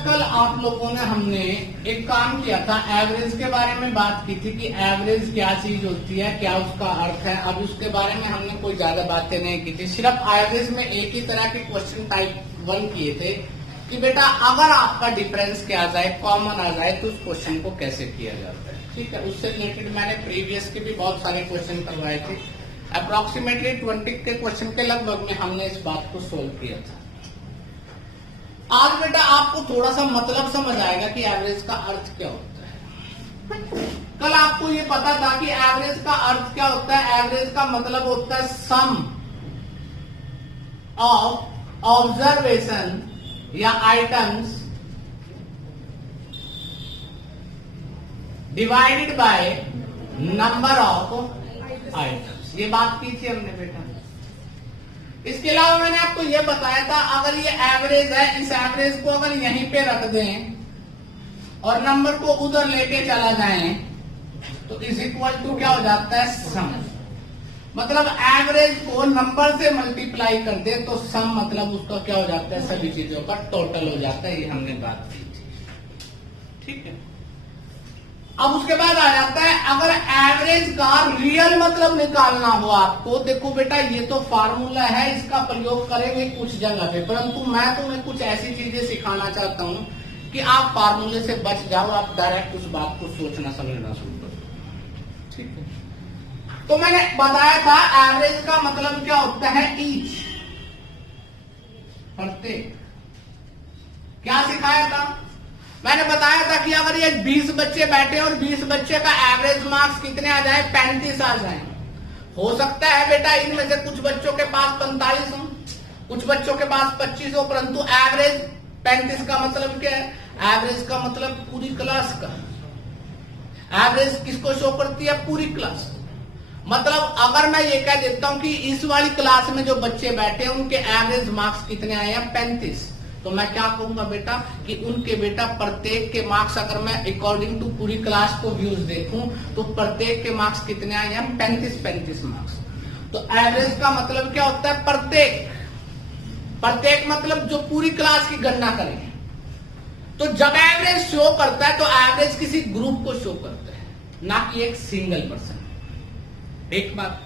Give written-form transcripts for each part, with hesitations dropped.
कल आप लोगों ने हमने एक काम किया था, एवरेज के बारे में बात की थी कि एवरेज क्या चीज होती है, क्या उसका अर्थ है। अब उसके बारे में हमने कोई ज्यादा बातें नहीं की थी, सिर्फ एवरेज में एक ही तरह के क्वेश्चन टाइप 1 किए थे कि बेटा अगर आपका डिफरेंस क्या आ जाए, कॉमन आ जाए, तो उस क्वेश्चन को कैसे किया जाता है। ठीक है, उससे रिलेटेड मैंने प्रीवियस के भी बहुत सारे क्वेश्चन करवाए थे। अप्रोक्सीमेटली 20 के क्वेश्चन के लगभग में हमने इस बात को सोल्व किया था। आज बेटा आपको थोड़ा सा मतलब समझ आएगा कि एवरेज का अर्थ क्या होता है। कल आपको ये पता था कि एवरेज का अर्थ क्या होता है। एवरेज का मतलब होता है सम ऑफ ऑब्जर्वेशन या items divided by number of items. ये बात की थी हमने बेटा। इसके अलावा मैंने आपको यह बताया था, अगर ये एवरेज है, इस एवरेज को अगर यहीं पे रख दें और नंबर को उधर लेके चला जाएं तो इज इक्वल टू क्या हो जाता है, सम। मतलब एवरेज को नंबर से मल्टीप्लाई कर दे तो सम मतलब उसका क्या हो जाता है, सभी चीजों का टोटल हो जाता है। ये हमने बात की थी। ठीक है, अब उसके बाद आ जाता है, अगर एवरेज का रियल मतलब निकालना हो आपको, देखो बेटा ये तो फार्मूला है, इसका प्रयोग करेंगे कुछ जगह पे, परंतु मैं तुम्हें कुछ ऐसी चीजें सिखाना चाहता हूं कि आप फार्मूले से बच जाओ, आप डायरेक्ट उस बात को सोचना समझना शुरू करो। ठीक है, तो मैंने बताया था एवरेज का मतलब क्या होता है, ईच, प्रत्येक। क्या सिखाया था, मैंने बताया था कि अगर ये 20 बच्चे बैठे और 20 बच्चे का एवरेज मार्क्स कितने आ जाए, 35 आ जाए। हो सकता है बेटा इनमें से कुछ बच्चों के पास 45 हो, कुछ बच्चों के पास 25 हो, परंतु एवरेज 35 का मतलब क्या है, एवरेज का मतलब पूरी क्लास का। एवरेज किसको शो करती है, पूरी क्लास। मतलब अगर मैं ये कह देता हूं कि इस वाली क्लास में जो बच्चे बैठे हैं उनके एवरेज मार्क्स कितने आए हैं, 35, तो मैं क्या कहूंगा बेटा कि उनके बेटा प्रत्येक के मार्क्स, अगर मैं अकॉर्डिंग टू पूरी क्लास को व्यूज देखूं तो प्रत्येक के मार्क्स कितने आए हैं, 35 मार्क्स। तो एवरेज का मतलब क्या होता है, प्रत्येक। प्रत्येक मतलब जो पूरी क्लास की गणना करें। तो जब एवरेज शो करता है तो एवरेज किसी ग्रुप को शो करता है, ना कि एक सिंगल पर्सन। एक बात,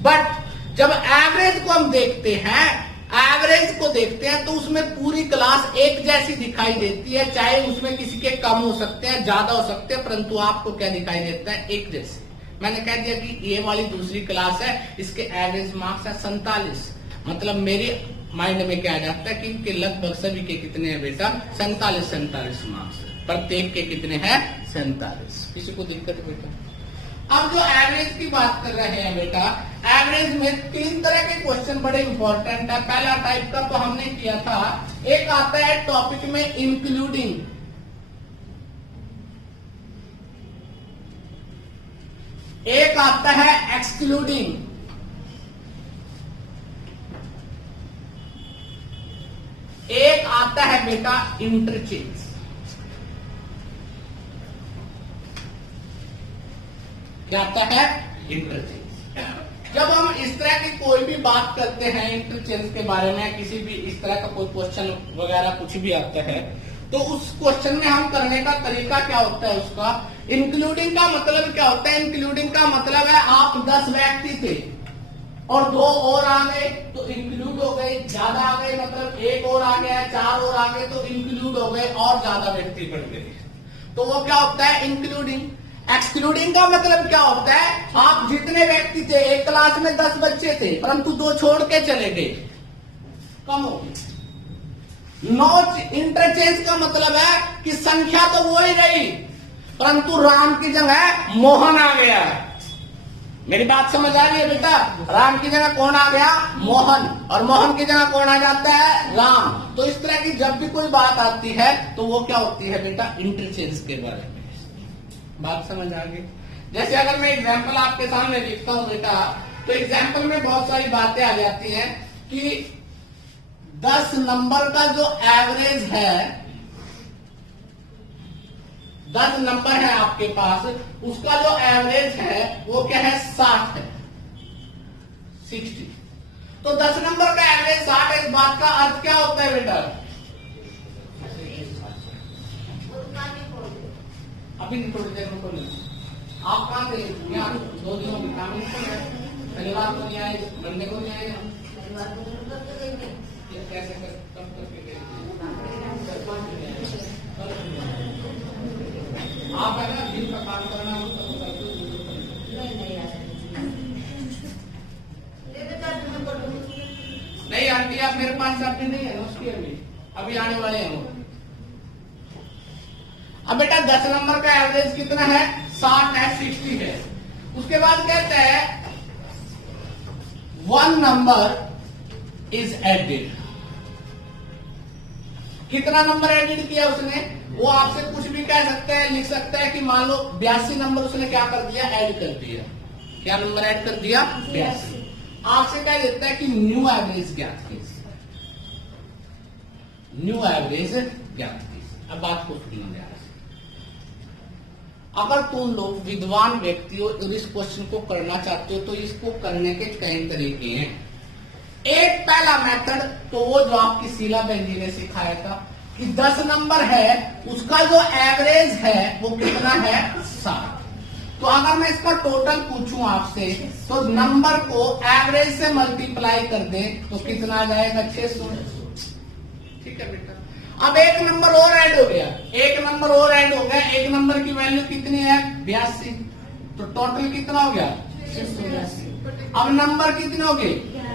बट जब एवरेज को हम देखते हैं, एवरेज को देखते हैं तो उसमें पूरी क्लास एक जैसी दिखाई देती है, चाहे उसमें किसी के कम हो सकते हैं, ज्यादा हो सकते हैं, परंतु आपको क्या दिखाई देता है, एक जैसे। मैंने कह दिया कि ये वाली दूसरी क्लास है, इसके एवरेज मार्क्स है 47। मतलब मेरे माइंड में क्या आ जाता है कि इनके लगभग सभी के कितने हैं बेटा, 47 मार्क्स। प्रत्येक के कितने हैं, 47। किसी को दिक्कत है बेटा। अब जो एवरेज की बात कर रहे हैं बेटा, एवरेज में 3 तरह के क्वेश्चन बड़े इंपॉर्टेंट है। पहला टाइप का तो हमने किया था, एक आता है टॉपिक में इंक्लूडिंग, एक आता है एक्सक्लूडिंग, एक आता है बेटा इंटरचेंज। क्या आता है, इंटरचेंज। जब हम इस तरह की कोई भी बात करते हैं इंटरचेंज के बारे में, किसी भी इस तरह का कोई क्वेश्चन वगैरह कुछ भी आता है, तो उस क्वेश्चन में हम करने का तरीका क्या होता है उसका। इंक्लूडिंग का मतलब क्या होता है, इंक्लूडिंग का मतलब है आप 10 व्यक्ति थे और 2 और आ गए तो इंक्लूड हो गए, ज्यादा आ गए मतलब 1 और आ गया, 4 और आ गए तो इंक्लूड हो गए और ज्यादा व्यक्ति बढ़ गए, तो वो क्या होता है, इंक्लूडिंग। एक्सक्लूडिंग का मतलब क्या होता है, आप जितने व्यक्ति थे, एक क्लास में 10 बच्चे थे, परंतु 2 छोड़ के चले गए, कम हो गए। नॉट इंटरचेंज का मतलब है कि संख्या तो वो ही रही, परंतु राम की जगह मोहन आ गया। मेरी बात समझ आ रही है बेटा, राम की जगह कौन आ गया, मोहन, और मोहन की जगह कौन आ जाता है, राम। तो इस तरह की जब भी कोई बात आती है तो वो क्या होती है बेटा, इंटरचेंज के बारे में। बात समझ आ गई। जैसे अगर मैं एग्जाम्पल आपके सामने लिखता हूं बेटा, तो एग्जाम्पल में बहुत सारी बातें आ जाती हैं कि 10 नंबर का जो एवरेज है, 10 नंबर है आपके पास, उसका जो एवरेज है वो क्या है, 60 है, 60। तो 10 नंबर का एवरेज 60 है, इस बात का अर्थ क्या होता है बेटा, अभी थोड़ी देर में बोलेंगे। आप कहाँ थे? यहाँ 2 दिनों में काम नहीं कर रहे, शनिवार को नहीं आए, मंडे को नहीं आए, कैसे कब करके गए? आप है ना दिन का काम करना हो तो नहीं आंटी, आप मेरे पास आते नहीं है ना उसकी, अभी आने वाले हैं वो। अब बेटा 10 नंबर का एवरेज कितना है? 60 है, 60 है। उसके बाद कहते हैं 1 नंबर इज एडेड। कितना नंबर एडिट किया उसने? वो आपसे कुछ भी कह सकता है, लिख सकता है कि मान लो 82 नंबर उसने क्या कर दिया? ऐड कर दिया। क्या नंबर ऐड कर दिया? 82। आपसे कह देता है कि न्यू एवरेज ज्ञात कीजिए, न्यू एवरेज ज्ञात कीजिए। अब बात को सुनना ध्यान से। अगर तुम लोग विद्वान व्यक्ति हो और इस क्वेश्चन को करना चाहते हो तो इसको करने के कई तरीके हैं। एक पहला मेथड तो वो जो आपकी शीला बहन जी ने सिखाया था कि 10 नंबर है, उसका जो एवरेज है वो कितना है? 60। तो अगर मैं इसका टोटल पूछूं आपसे तो नंबर को एवरेज से मल्टीप्लाई कर दे तो कितना आ जाएगा? 600। ठीक है बेटा। अब एक नंबर और ऐड हो गया, एक नंबर और ऐड हो गया। एक नंबर की वैल्यू कितनी है? 82। तो टोटल कितना हो गया? 682। अब नंबर कितने हो गए?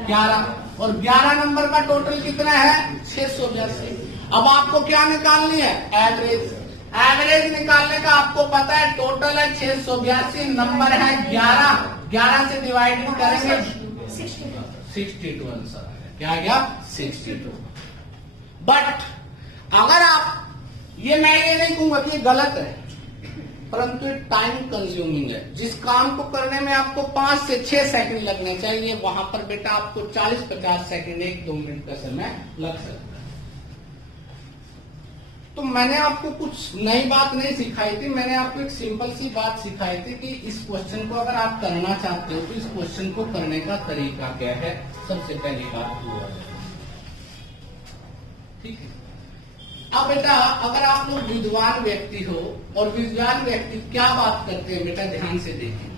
11। और 11 नंबर का टोटल कितना है? 682। अब आपको क्या निकालनी है? एवरेज। एवरेज निकालने का आपको पता है टोटल है 682, नंबर है 11। 11 से डिवाइड करेंगे 62 आंसर है। क्या आ गया? 62। बट अगर आप मैं ये नहीं कहूंगा कि ये गलत है, परंतु ये टाइम कंज्यूमिंग है। जिस काम को करने में आपको 5 से 6 सेकंड लगने चाहिए, वहां पर बेटा आपको 40-50 सेकंड 1-2 मिनट का समय लग सकता है। तो मैंने आपको कुछ नई बात नहीं सिखाई थी, मैंने आपको एक सिंपल सी बात सिखाई थी कि इस क्वेश्चन को अगर आप करना चाहते हो तो इस क्वेश्चन को करने का तरीका क्या है। सबसे पहली बात हुआ, ठीक है। अब बेटा अगर आप लोग विद्वान व्यक्ति हो, और विद्वान व्यक्ति क्या बात करते हैं बेटा, ध्यान से देखिए।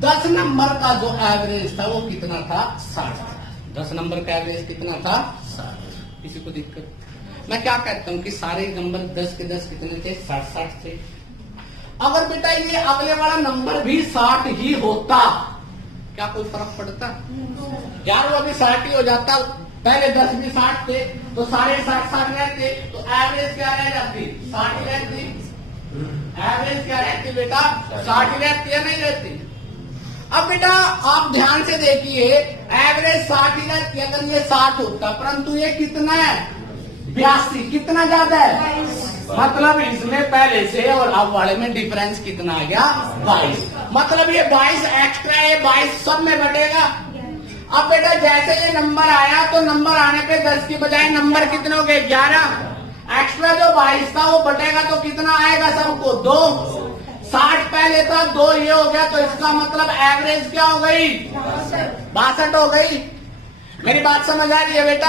10 नंबर का जो एवरेज था वो कितना था? 60 था। 10 नंबर का एवरेज कितना था? 60। किसी को दिक्कत? मैं क्या कहता हूं कि सारे नंबर 10 के 10 कितने थे? 60 थे। अगर बेटा ये अगले वाला नंबर भी 60 ही होता, क्या कोई फर्क पड़ता? यार वो अभी 60 ही हो जाता। पहले 10 भी 60 थे तो सारे 60 रहते, तो एवरेज क्या रह जाती? 60 ही रहती। एवरेज क्या रहती बेटा? 60 ही रहती है, नहीं रहती? अब बेटा आप ध्यान से देखिए, एवरेज 60 ही रहती है अगर ये 60 होता, परंतु ये कितना है? 82। कितना ज्यादा है? मतलब इसमें पहले से और अब वाले में डिफरेंस कितना आ गया? 22। मतलब ये 22 एक्स्ट्रा है, 22 सब में बटेगा। अब बेटा जैसे ये नंबर आया तो नंबर आने पे 10 की बजाय नंबर कितने हो गए? 11। एक्स्ट्रा जो 22 था वो बटेगा तो कितना आएगा सबको? 2। 60 पहले था, 2 ये हो गया, तो इसका मतलब एवरेज क्या हो गई? 62 हो गई। मेरी बात समझ आ रही है बेटा?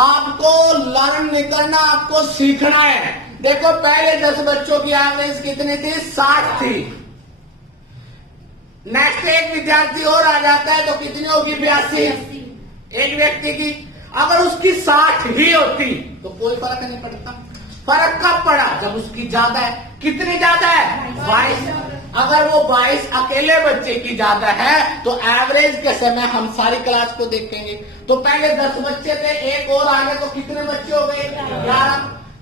आपको लर्न नहीं करना, आपको सीखना है। देखो पहले 10 बच्चों की एवरेज कितनी थी? 60 थी। नेक्स्ट एक विद्यार्थी और आ जाता है तो कितनी होगी? 82। एक व्यक्ति की अगर उसकी 60 ही होती तो कोई फर्क नहीं पड़ता। फर्क कब पड़ा? जब उसकी ज्यादा है। कितनी ज्यादा है? 22। अगर वो 22 अकेले बच्चे की ज्यादा है तो एवरेज के समय हम सारी क्लास को देखेंगे। तो पहले 10 बच्चे थे, एक और आ गए तो कितने बच्चे हो गए?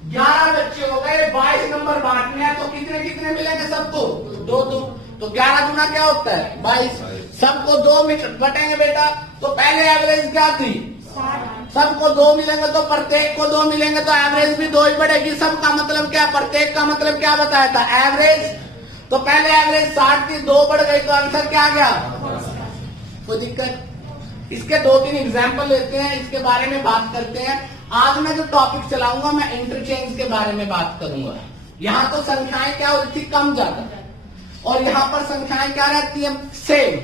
11 बच्चे हो गए। 22 नंबर बांटने हैं तो कितने कितने मिलेंगे सबको? 2-2। तो 11 गुना क्या होता है? 22। सबको 2 बटेंगे बेटा। तो पहले एवरेज क्या थी? 60। सबको 2 मिलेंगे तो प्रत्येक को 2 मिलेंगे तो एवरेज भी 2 ही बढ़ेगी। सबका मतलब क्या? प्रत्येक का मतलब क्या बताया था? एवरेज। तो पहले एवरेज 60 थी, 2 बढ़ गई तो आंसर क्या आ गया? कोई दिक्कत? इसके 2-3 एग्जाम्पल लेते हैं, इसके बारे में बात करते हैं। आज मैं जो टॉपिक चलाऊंगा मैं इंटरचेंज के बारे में बात करूंगा। यहाँ तो संख्याएं क्या होती थी? कम ज्यादा, और यहाँ पर संख्याएं क्या रहती है? सेम।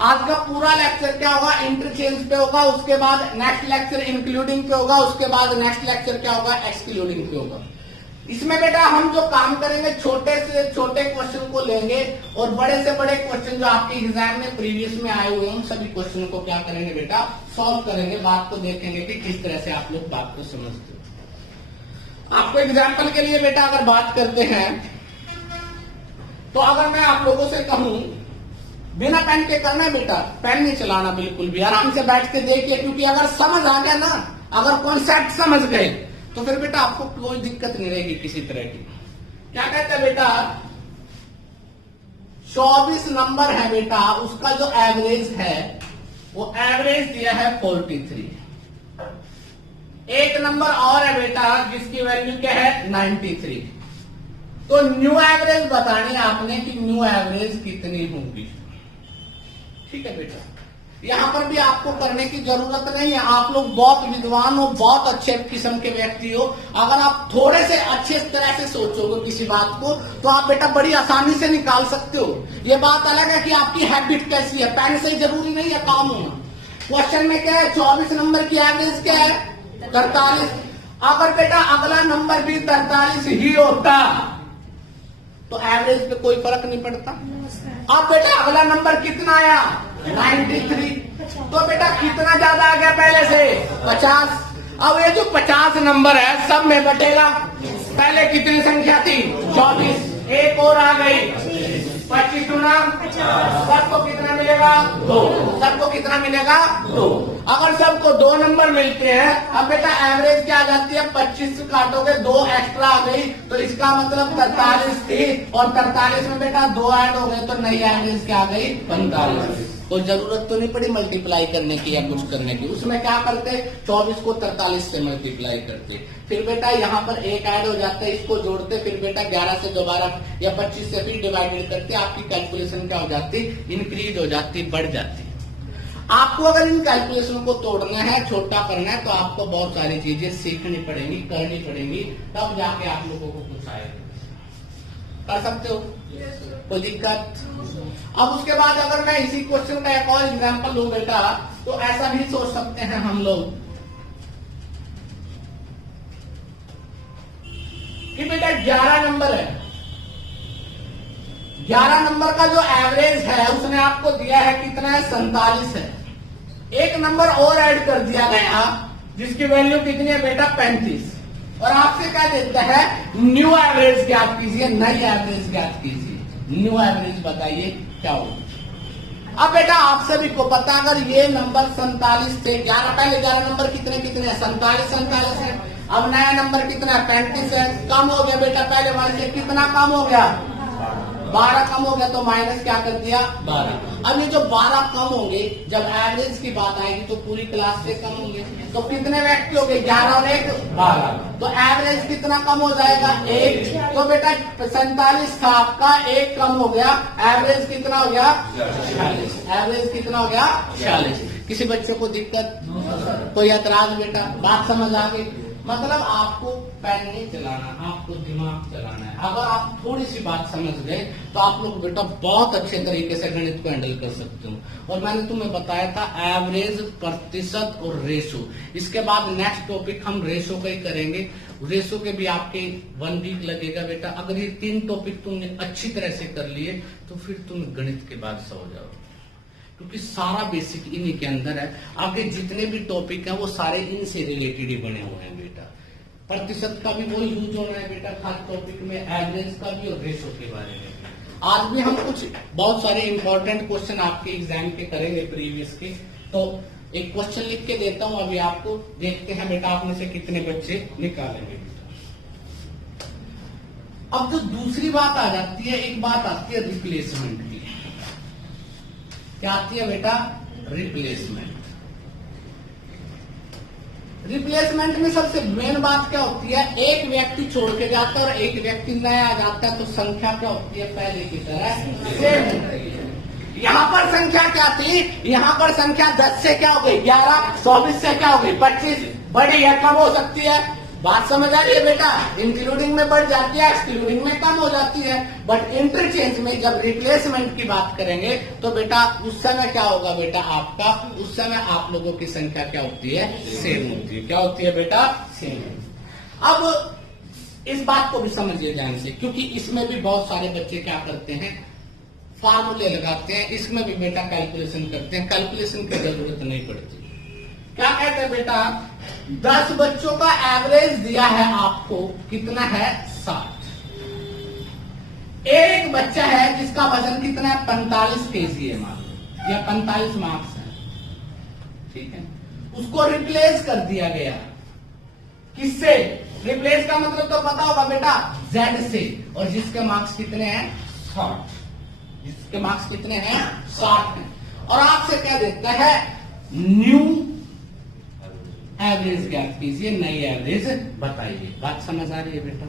आज का पूरा लेक्चर क्या होगा? इंटरचेंज पे होगा। उसके बाद नेक्स्ट लेक्चर इंक्लूडिंग पे होगा। उसके बाद नेक्स्ट लेक्चर क्या होगा? एक्सक्लूडिंग पे होगा। इसमें बेटा हम जो काम करेंगे छोटे से छोटे क्वेश्चन को लेंगे और बड़े से बड़े क्वेश्चन जो आपके एग्जाम में प्रीवियस में आए हुए हैं उन सभी क्वेश्चन को क्या करेंगे बेटा, सॉल्व करेंगे, बात को देखेंगे कि किस तरह से आप लोग बात को समझते हो। आपको एग्जाम्पल के लिए बेटा अगर बात करते हैं तो अगर मैं आप लोगों से कहूं बिना पेन के करना है बेटा, पेन नहीं चलाना बिल्कुल भी, आराम से बैठ के देखिए, क्योंकि अगर समझ आ गया ना, अगर कॉन्सेप्ट समझ गए तो फिर बेटा आपको कोई दिक्कत नहीं रहेगी किसी तरह की। क्या कहते हैं बेटा, 24 नंबर है बेटा, उसका जो एवरेज है वो एवरेज दिया है 43। एक नंबर और है बेटा जिसकी वैल्यू क्या है 93। तो न्यू एवरेज बतानी है आपने कि न्यू एवरेज कितनी होगी। ठीक है बेटा, यहां पर भी आपको करने की जरूरत नहीं है, आप लोग बहुत विद्वान हो, बहुत अच्छे किस्म के व्यक्ति हो। अगर आप थोड़े से अच्छे तरह से सोचोगे किसी बात को तो आप बेटा बड़ी आसानी से निकाल सकते हो। ये बात अलग है कि आपकी हैबिट कैसी है, पेन से जरूरी नहीं है काम होना। क्वेश्चन में क्या है, 24 नंबर की एवरेज क्या है 43। अगर बेटा अगला नंबर भी 43 ही होता तो एवरेज पे कोई फर्क नहीं पड़ता। अब बेटा अगला नंबर कितना आया 93, तो बेटा कितना ज्यादा आ गया पहले से 50। अब ये जो 50 नंबर है सब में बटेगा, पहले कितनी संख्या थी 24, एक और आ गई 25 गुना, सबको कितना मिलेगा 2, सबको कितना मिलेगा 2। अगर सबको 2 नंबर मिलते हैं, अब बेटा एवरेज क्या आ जाती है 25 से काटोगे 2 एक्स्ट्रा आ गई, तो इसका मतलब 43 थी और 43 में बेटा 2 ऐड हो गए तो नई एवरेज क्या आ गई 45। तो जरूरत तो नहीं पड़ी मल्टीप्लाई करने की या कुछ करने की, उसमें क्या करते 24 को 43 से मल्टीप्लाई करते, फिर बेटा यहाँ पर एक ऐड हो जाता है, इसको जोड़ते, फिर बेटा 11 से दोबारा या 25 से फिर डिवाइडेड करते, आपकी कैलकुलेशन क्या हो जाती इंक्रीज हो जाती, बढ़ जाती। आपको अगर इन कैलकुलेशन को तोड़ना है, छोटा करना है, तो आपको बहुत सारी चीजें सीखनी पड़ेंगी, करनी पड़ेंगी, तब जाके आप लोगों को कुछ आएगा। कर सकते हो कोई दिक्कत। अब उसके बाद अगर मैं इसी क्वेश्चन का एक और एग्जांपल लूं बेटा, तो ऐसा भी सोच सकते हैं हम लोग कि बेटा 11 नंबर है, 11 नंबर का जो एवरेज है उसने आपको दिया है कितना है 47 है। एक नंबर और ऐड कर दिया गया जिसकी वैल्यू कितनी है बेटा 35, और आपसे क्या देता है न्यू एवरेज ज्ञात कीजिए, नई एवरेज ज्ञात कीजिए। न्यू एवरेज बताइए क्या होगा। अब बेटा आप सभी को पता, अगर ये नंबर 47 थे, 11 पहले 11 नंबर कितने कितने हैं 47 है, अब नया नंबर कितना है 35 है, कम हो गया बेटा पहले वाले से, कितना कम हो गया 12 कम हो गया, तो माइनस क्या कर दिया 12। अब ये जो 12 कम होंगे, जब एवरेज की बात आएगी तो पूरी क्लास से कम होंगे, तो कितने व्यक्ति हो गए 11 और 1 12, तो एवरेज कितना कम हो जाएगा 1। तो बेटा 47 था आपका, 1 कम हो गया, एवरेज कितना हो गया 46। एवरेज कितना हो गया 46। किसी बच्चे को दिक्कत, कोई ऐतराज बेटा, बात समझ आ गई। मतलब आपको पेन नहीं चलाना, आपको दिमाग चलाना है। अगर आप थोड़ी सी बात समझ गए तो आप लोग बेटा बहुत अच्छे तरीके से गणित को हैंडल कर सकते हो। और मैंने तुम्हें बताया था एवरेज, प्रतिशत और रेशो। इसके बाद नेक्स्ट टॉपिक हम रेशो का ही करेंगे। रेशो के भी आपके 1 वीक लगेगा बेटा। अगर ये 3 टॉपिक तुमने अच्छी तरह से कर लिए तो फिर तुम गणित के बाद सो जाओ, क्योंकि सारा बेसिक इन्हीं के अंदर है। आपके जितने भी टॉपिक हैं वो सारे इनसे रिलेटेड ही बने हुए हैं बेटा। प्रतिशत का भी वही यूज होना है बेटा खास टॉपिक में, एवरेज का भी और रेशो के बारे में। आज भी हम कुछ बहुत सारे इंपॉर्टेंट क्वेश्चन आपके एग्जाम के करेंगे प्रीवियस के। तो एक क्वेश्चन लिख के देता हूं अभी आपको, देखते हैं बेटा आप में से कितने बच्चे निकालेंगे। अब जो दूसरी बात आ जाती है, एक बात आती है रिप्लेसमेंट की। क्या आती है बेटा रिप्लेसमेंट। रिप्लेसमेंट में सबसे मेन बात क्या होती है, एक व्यक्ति छोड़ के जाता है और एक व्यक्ति नया आ जाता है, तो संख्या क्या होती है पहले की तरह सेम होती है। यहाँ पर संख्या क्या थी, यहाँ पर संख्या 10 से क्या हो गई 11, 24 से क्या हो गई 25, बड़ी है कम हो सकती है। बात समझ आ रही है बेटा, इंक्लूडिंग में बढ़ जाती है, एक्सक्लूडिंग में कम हो जाती है, बट इंटरचेंज में जब रिप्लेसमेंट की बात करेंगे तो बेटा उस समय क्या होगा बेटा आपका, उस समय आप लोगों की संख्या क्या होती है सेम होती है। क्या होती है बेटा सेम। अब इस बात को भी समझिए ध्यान से, क्योंकि इसमें भी बहुत सारे बच्चे क्या करते हैं, फार्मूले लगाते हैं, इसमें भी बेटा कैलकुलेशन करते हैं, कैलकुलेशन की जरूरत नहीं पड़ती। क्या कहते हैं बेटा, 10 बच्चों का एवरेज दिया है आपको, कितना है 60। एक बच्चा है जिसका वजन कितना है 45 केजी है, मान लो, या 45 मार्क्स है, ठीक है। उसको रिप्लेस कर दिया गया, किससे? रिप्लेस का मतलब तो पता होगा बेटा, Z से, और जिसके मार्क्स कितने हैं 60, जिसके मार्क्स कितने हैं 60 हैं, और आपसे क्या देता है, न्यू एवरेज ज्ञात कीजिए, नई एवरेज बताइए। बात समझ आ रही है बेटा?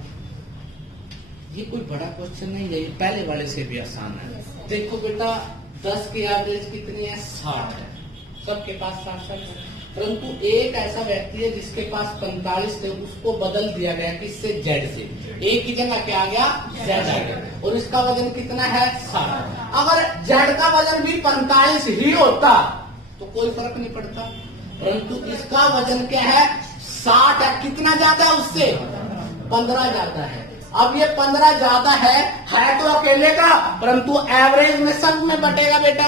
ये कोई बड़ा क्वेश्चन नहीं है, ये पहले वाले से भी आसान है। देखो बेटा, 10 की एवरेज कितनी है 60 है, सबके पास 60 है, परंतु एक ऐसा व्यक्ति है जिसके पास 45 थे, उसको बदल दिया गया किससे, Z से। एक की जगह क्या आ गया, Z आ गया, और इसका वजन कितना है 60। अगर Z का वजन भी 45 ही होता तो कोई फर्क नहीं पड़ता, परंतु इसका वजन क्या है 60 है, कितना ज्यादा है उससे, 15 ज्यादा है। अब ये 15 ज्यादा है तो अकेले का, परंतु एवरेज में सब में बटेगा बेटा।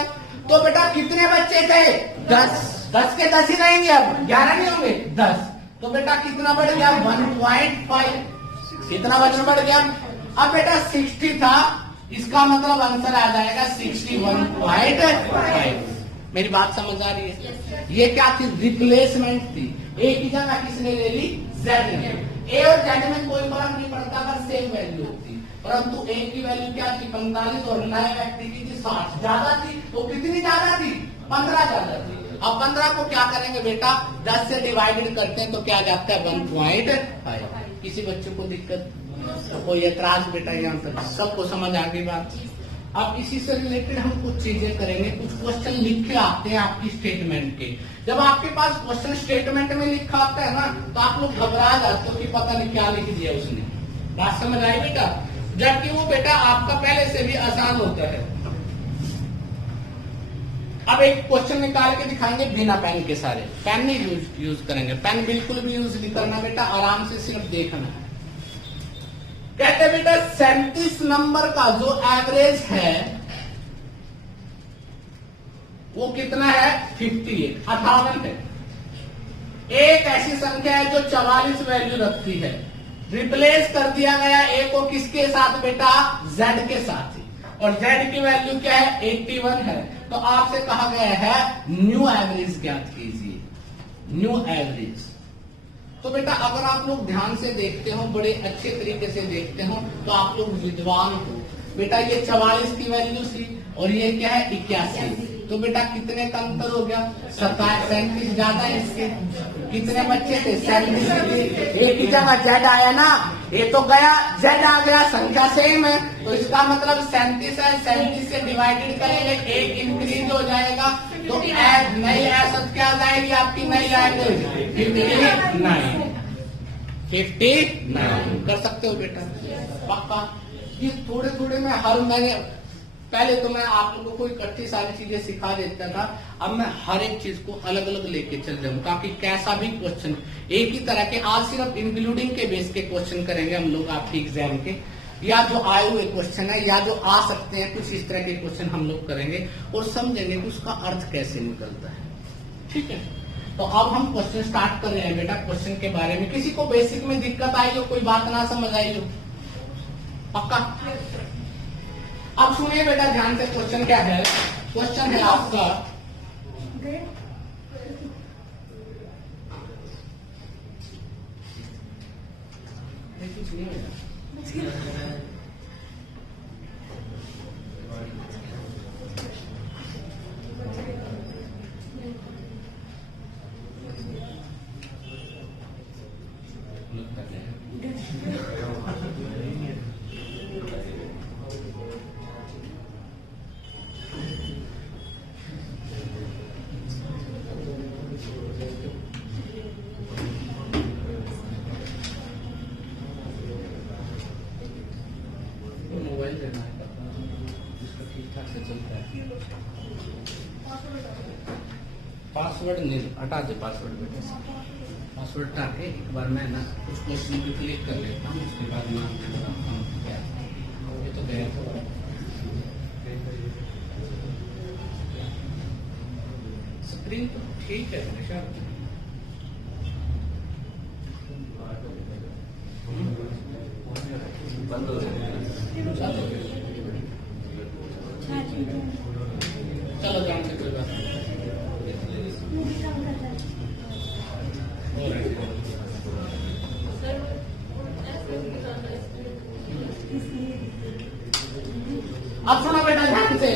तो बेटा कितने बच्चे थे 10, 10 के 10 ही रहेंगे, अब 11 नहीं होंगे 10, तो बेटा कितना बढ़ गया 1.5, कितना वजन बढ़ गया। अब बेटा 60 था, इसका मतलब आंसर आ जाएगा 61.5। मेरी बात समझ आ रही है? ये क्या थी, रिप्लेसमेंट थी, एक ही जगह किसने ले ली, Z ने। ए और Z में कोई फर्क नहीं पड़ता अगर सेम वैल्यू होती, परंतु ए की वैल्यू क्या थी 45 और नए व्यक्ति की थी 60, ज्यादा थी, तो कितनी ज्यादा थी 15 ज्यादा थी। अब 15 को क्या करेंगे बेटा, 10 से डिवाइडेड करते हैं तो क्या जाता है 1.5। किसी बच्चे को दिक्कत, कोई एतराज बेटा? यहाँ तक सबको समझ आ गई बात? अब इसी से रिलेटेड हम कुछ चीजें करेंगे, कुछ क्वेश्चन लिख के आते हैं आपकी स्टेटमेंट के। जब आपके पास क्वेश्चन स्टेटमेंट में लिखा आता है ना, तो आप लोग घबरा जाते हो कि पता नहीं क्या लिख दिया उसने। बात समझ आई बेटा? जबकि वो बेटा आपका पहले से भी आसान होता है। अब एक क्वेश्चन निकाल के दिखाएंगे बिना पेन के, सारे पेन नहीं यूज करेंगे, पेन बिल्कुल भी यूज नहीं करना बेटा, आराम से सिर्फ देखना है। कहते बेटा 37 नंबर का जो एवरेज है वो कितना है 58 है। एक ऐसी संख्या है जो 44 वैल्यू रखती है, रिप्लेस कर दिया गया ए को किसके साथ बेटा, Z के साथ ही, और Z की वैल्यू क्या है 81 है। तो आपसे कहा गया है न्यू एवरेज ज्ञात कीजिए, न्यू एवरेज। तो बेटा अगर आप लोग ध्यान से देखते हो, बड़े अच्छे तरीके से देखते हो, तो आप लोग विद्वान हो बेटा। ये 44 की वैल्यू थी और ये क्या है 81, तो बेटा कितने का अंतर हो गया, 37 ज्यादा है इसके। कितने बच्चे थे 37, एक ही जगह Z आया ना, ये तो गया Z आ गया, संख्या सेम है, तो इसका मतलब 37 है, 37 से डिवाइडेड करेंगे, एक इंक्रीज हो जाएगा, तो नई औसत क्या जाएगी आपकी, नई एवरेज 59 कर सकते हो बेटा, पक्का। ये थोड़े थोड़े में हर महीने, पहले तो मैं आप लोगों को इकट्ठी सारी चीजें सिखा देता था, अब मैं हर एक चीज को अलग अलग लेके चल रहा हूँ, ताकि कैसा भी क्वेश्चन एक ही तरह के, आज सिर्फ इंक्लूडिंग के बेस के क्वेश्चन करेंगे हम लोग आपके एग्जाम के, या जो आए हुए क्वेश्चन है या जो आ सकते हैं, कुछ इस तरह के क्वेश्चन हम लोग करेंगे और समझेंगे कि उसका अर्थ कैसे निकलता है, ठीक है। तो अब हम क्वेश्चन स्टार्ट कर रहे हैं बेटा। क्वेश्चन के बारे में किसी को बेसिक में दिक्कत आई हो, कोई बात ना समझ आई हो, पक्का? अब सुनिए बेटा ध्यान से, क्वेश्चन क्या है, क्वेश्चन है आपका कुछ नहीं होगा। मोबाइल देना है, इसका ठीक ठाक से चलता है। पासवर्ड नहीं, हटा दे पासवर्ड बेटे, पासवर्ड पासवर्ड टाके एक बार मैं ना उस क्वेश्चन पे क्लिक कर लेता हूँ, उसके बाद मैं आपको बताता हूँ क्या ये तो गया था। स्क्रीन तो ठीक है हमेशा। बंद हो चलो जान से कोई बात नहीं। अब सुनो बेटा ध्यान से,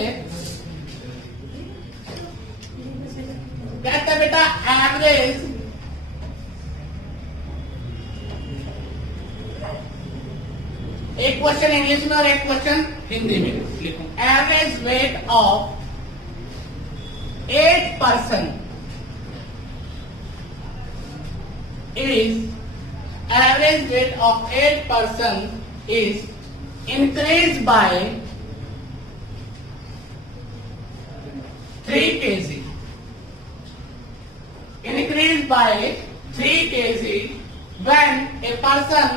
कहते हैं बेटा एवरेज एक क्वेश्चन इंग्लिश में और एक क्वेश्चन हिंदी में लिखो। Average weight of 8% is average weight of 8% is increased by 3 kg. Increased by 3 kg when a person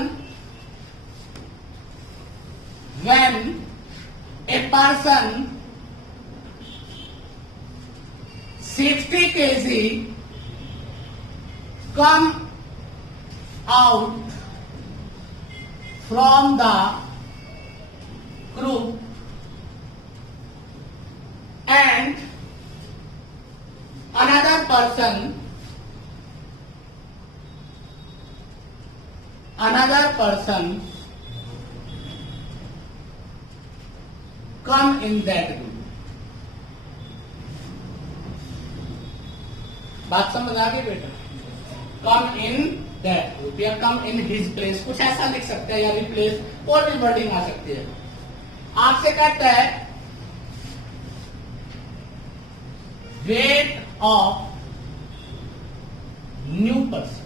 60 kg come out from the group and another person come in that group. बात समझ आ गई बेटा? कम in that group या कम in his place, कुछ ऐसा लिख सकते हैं, या रिप्लेस और भी वर्डिंग आ सकती है। आपसे कहता है वेट ऑफ न्यू पर्सन।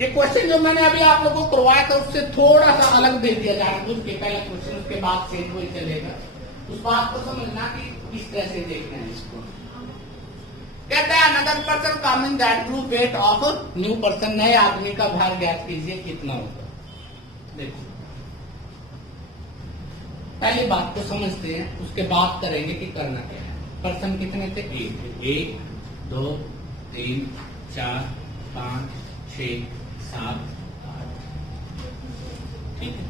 ये क्वेश्चन जो मैंने अभी आप लोगों को करवाया था उससे थोड़ा सा अलग दे दिया जाएगा, उसके पहले क्वेश्चन उसके बाद सेम वही चलेगा। उस बात को समझना कि किस तरह से देखना है इसको। कहता है another person come in that group weight of new person, नए आदमी का भार ज्ञात कीजिए कितना होगा। देखो पहली बात को समझते हैं, उसके बाद करेंगे कि करना क्या है। पर्सन कितने थे? 1 2 3 4 5 6 7 8, ठीक है।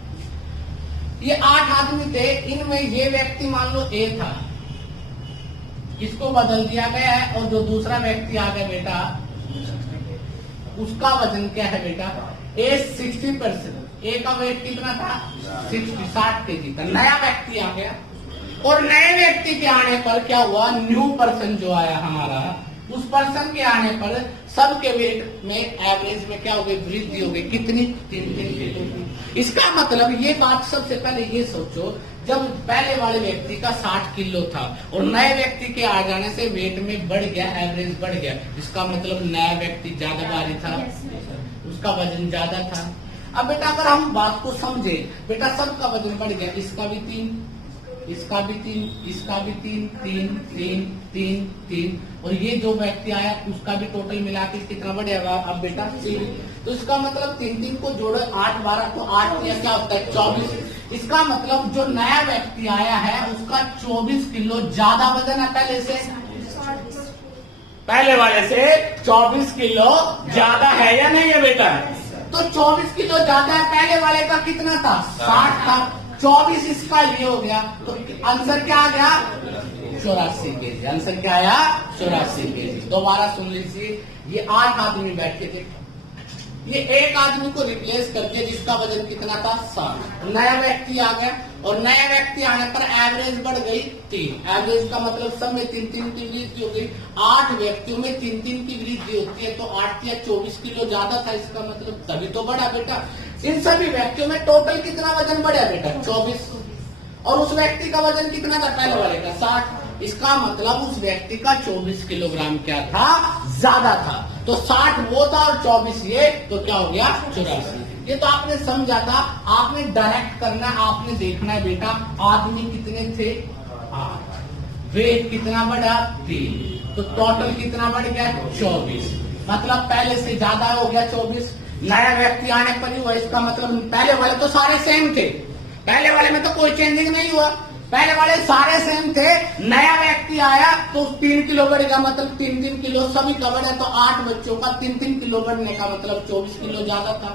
ये 8 आदमी थे, इनमें ये व्यक्ति मान लो ए था, इसको बदल दिया गया है, और जो दूसरा व्यक्ति आ गया बेटा उसका वजन क्या है बेटा? ए 60%। ए का वेट कितना था? 60 केजी था। नया व्यक्ति आ गया, और नए व्यक्ति के आने पर क्या हुआ? न्यू पर्सन जो आया हमारा, उस पर्सन के आने पर सबके वेट में एवरेज में क्या हो गई? वृद्धि हो गई। कितनी? 3 किलो की। इसका मतलब ये बात सबसे पहले ये सोचो, जब पहले वाले व्यक्ति का 60 किलो था और नए व्यक्ति के आ जाने से वेट में बढ़ गया, एवरेज बढ़ गया, इसका मतलब नया व्यक्ति ज्यादा भारी था, उसका वजन ज्यादा था। अब बेटा अगर हम बात को समझे, बेटा सबका वजन बढ़ गया, इसका भी 3, इसका भी 3, इसका भी 3 3 3 3 3, और ये जो व्यक्ति आया उसका भी टोटल मिला के कितना बढ़ेगा? अब बेटा 3। तो इसका मतलब 3 को जोड़ो, 8 12 तो 8 या क्या होता है? 24। इसका मतलब जो नया व्यक्ति आया है उसका 24 किलो ज्यादा वजन है पहले से, पहले वाले से 24 किलो ज्यादा है या नहीं है बेटा? तो 24 किलो ज्यादा है। पहले वाले का कितना था? 60 था। 24 इसका ये हो गया, तो आंसर क्या आ गया? 84 केजी। आंसर क्या आया? 84 केजी। दोबारा सुन लीजिए, ये 8 आदमी बैठे थे, ये एक आदमी को रिप्लेस करके जिसका वजन कितना था? 60। नया व्यक्ति आ गया, और नया व्यक्ति आने पर एवरेज बढ़ गई 3। एवरेज का मतलब सब में 3 की वृद्धि हो गई। 8 व्यक्तियों में 3 की वृद्धि होती है, तो 8 या 24 किलो ज्यादा था, इसका मतलब तभी तो बढ़ा बेटा। इन सभी व्यक्तियों में टोटल कितना वजन बढ़ा बेटा? 24। और उस व्यक्ति का वजन कितना था? पहले वाले का 60। इसका मतलब उस व्यक्ति का 24 किलोग्राम क्या था? ज्यादा था। तो 60 वो था और 24 ये, तो क्या हो गया? 84। ये तो आपने समझा था। आपने डायरेक्ट करना है, आपने देखना है बेटा आदमी कितने थे? 8। वेट कितना बढ़ा? 3। तो टोटल कितना बढ़ गया 24, मतलब पहले से ज्यादा हो गया 24। नया व्यक्ति आने पर ही हुआ, इसका मतलब पहले वाले तो सारे सेम थे, पहले वाले में तो कोई चेंजिंग नहीं हुआ, पहले वाले सारे सेम थे। नया व्यक्ति आया तो 3 किलो बढ़ेगा, मतलब 3-3 किलो सभी कवर है, तो 8 बच्चों का 3-3 किलो बढ़ने का मतलब 24 किलो ज्यादा था।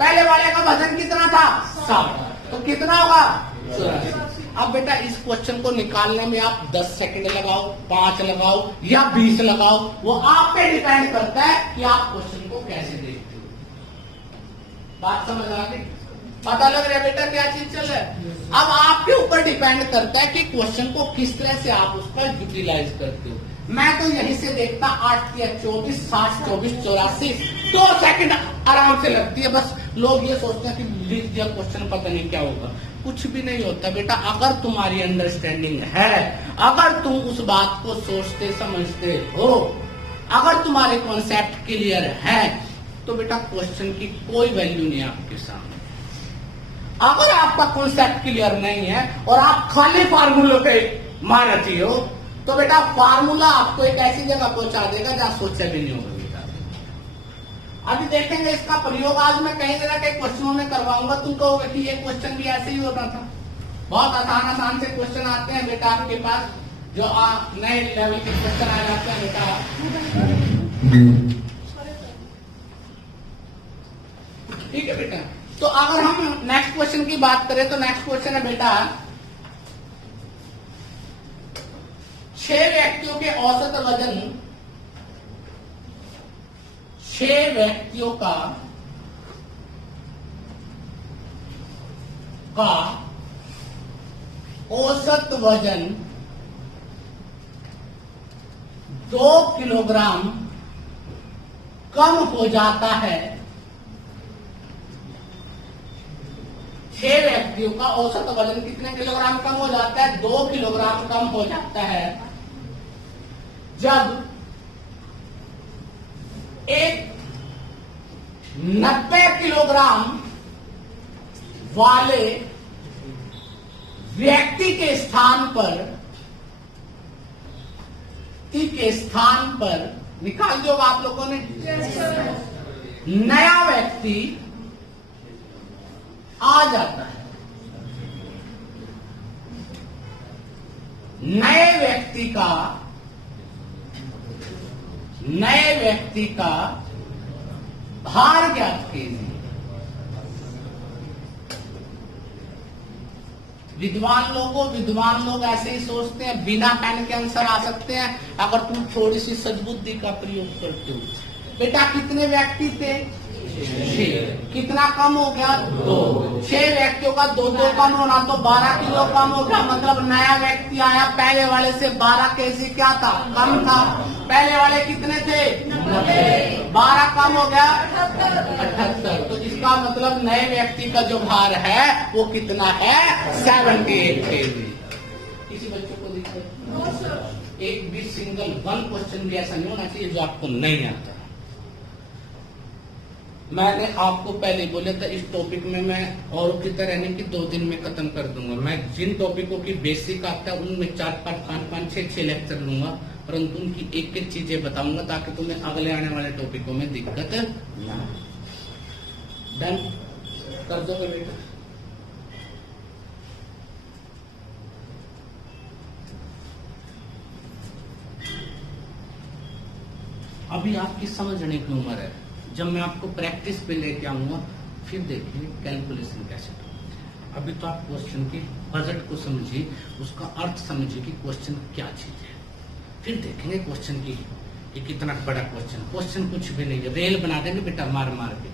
पहले वाले का वजन कितना था 7, तो कितना होगा 84। अब बेटा इस क्वेश्चन को निकालने में आप 10 सेकंड लगाओ, 5 लगाओ या 20 लगाओ, वो आप पे डिपेंड करता है कि आप क्वेश्चन को कैसे देखते हो। बात समझ आ गई? पता लग रहा है बेटा क्या चीज चल रहा है? अब आपके ऊपर डिपेंड करता है कि क्वेश्चन को किस तरह से आप उसका यूटिलाइज करते हो। मैं तो यहीं से देखता 8 या 24, 60, 24, 84, 2 सेकंड आराम से लगती है। बस लोग ये सोचते हैं कि लिख दिया क्वेश्चन पता नहीं क्या होगा, कुछ भी नहीं होता बेटा। अगर तुम्हारी अंडरस्टैंडिंग है, अगर तुम उस बात को सोचते समझते हो, अगर तुम्हारे कॉन्सेप्ट क्लियर है, तो बेटा क्वेश्चन की कोई वैल्यू नहीं आपके सामने। अगर आपका कॉन्सेप्ट क्लियर नहीं है और आप खाली फार्मूले पे मानती हो, तो बेटा फार्मूला आपको एक ऐसी जगह पहुंचा देगा जहां सोचा भी नहीं होगा बेटा। अभी देखेंगे इसका प्रयोग, आज मैं कई तरह के क्वेश्चनों में करवाऊंगा। तुम कहोगे कि ये क्वेश्चन भी ऐसे ही होता था। बहुत आसान से क्वेश्चन आते हैं बेटा आपके पास, जो नए लेवल के क्वेश्चन आ जाते हैं बेटा। ठीक है बेटा। तो अगर हम नेक्स्ट क्वेश्चन की बात करें तो नेक्स्ट क्वेश्चन है बेटा 6 व्यक्तियों के औसत वजन, 6 व्यक्तियों का औसत वजन 2 किलोग्राम कम हो जाता है। 6 व्यक्तियों का औसत वजन कितने किलोग्राम कम हो जाता है? 2 किलोग्राम कम हो जाता है जब एक 90 किलोग्राम वाले व्यक्ति के स्थान पर निकाल दिया आप लोगों ने, नया व्यक्ति आ जाता है। नए व्यक्ति का भार ज्ञात कीजिए। विद्वान लोग ऐसे ही सोचते हैं, बिना पेन के आंसर आ सकते हैं अगर तुम थोड़ी सी सद्बुद्धि का प्रयोग करते हो। बेटा कितने व्यक्ति थे? 6। कितना कम हो गया? 2। 6 व्यक्तियों का 2 कम होना तो 12 किलो कम हो गया, मतलब नया व्यक्ति आया, पहले वाले से 12 केजी क्या था? कम था। पहले वाले कितने थे? 12 कम हो गया 78। तो इसका मतलब नए व्यक्ति का जो भार है वो कितना है? 78 केजी। किसी बच्चों को दिक्कत? एक भी सिंगल 1 क्वेश्चन भी ऐसा नहीं होना चाहिए जो आपको नहीं आता। मैंने आपको पहले बोला था इस टॉपिक में मैं और की तरह नहीं कि 2 दिन में खत्म कर दूंगा। मैं जिन टॉपिकों की बेसिक आता है उनमें 4, 5, 5, 6 लेक्चर लूंगा, परंतु उनकी एक चीजें बताऊंगा ताकि तुम्हें अगले आने वाले टॉपिकों में दिक्कत ना हो। डन कर दो बेटा। अभी आपकी समझने की उम्र है, जब मैं आपको प्रैक्टिस पे लेके आऊंगा फिर देखिए कैलकुलेशन कैसे करते। अभी तो आप क्वेश्चन के बजट को समझिए, उसका अर्थ समझिए कि क्वेश्चन क्या चीज है, फिर देखेंगे क्वेश्चन की कि कितना बड़ा क्वेश्चन कुछ भी नहीं है, रेल बना देंगे बेटा मार के।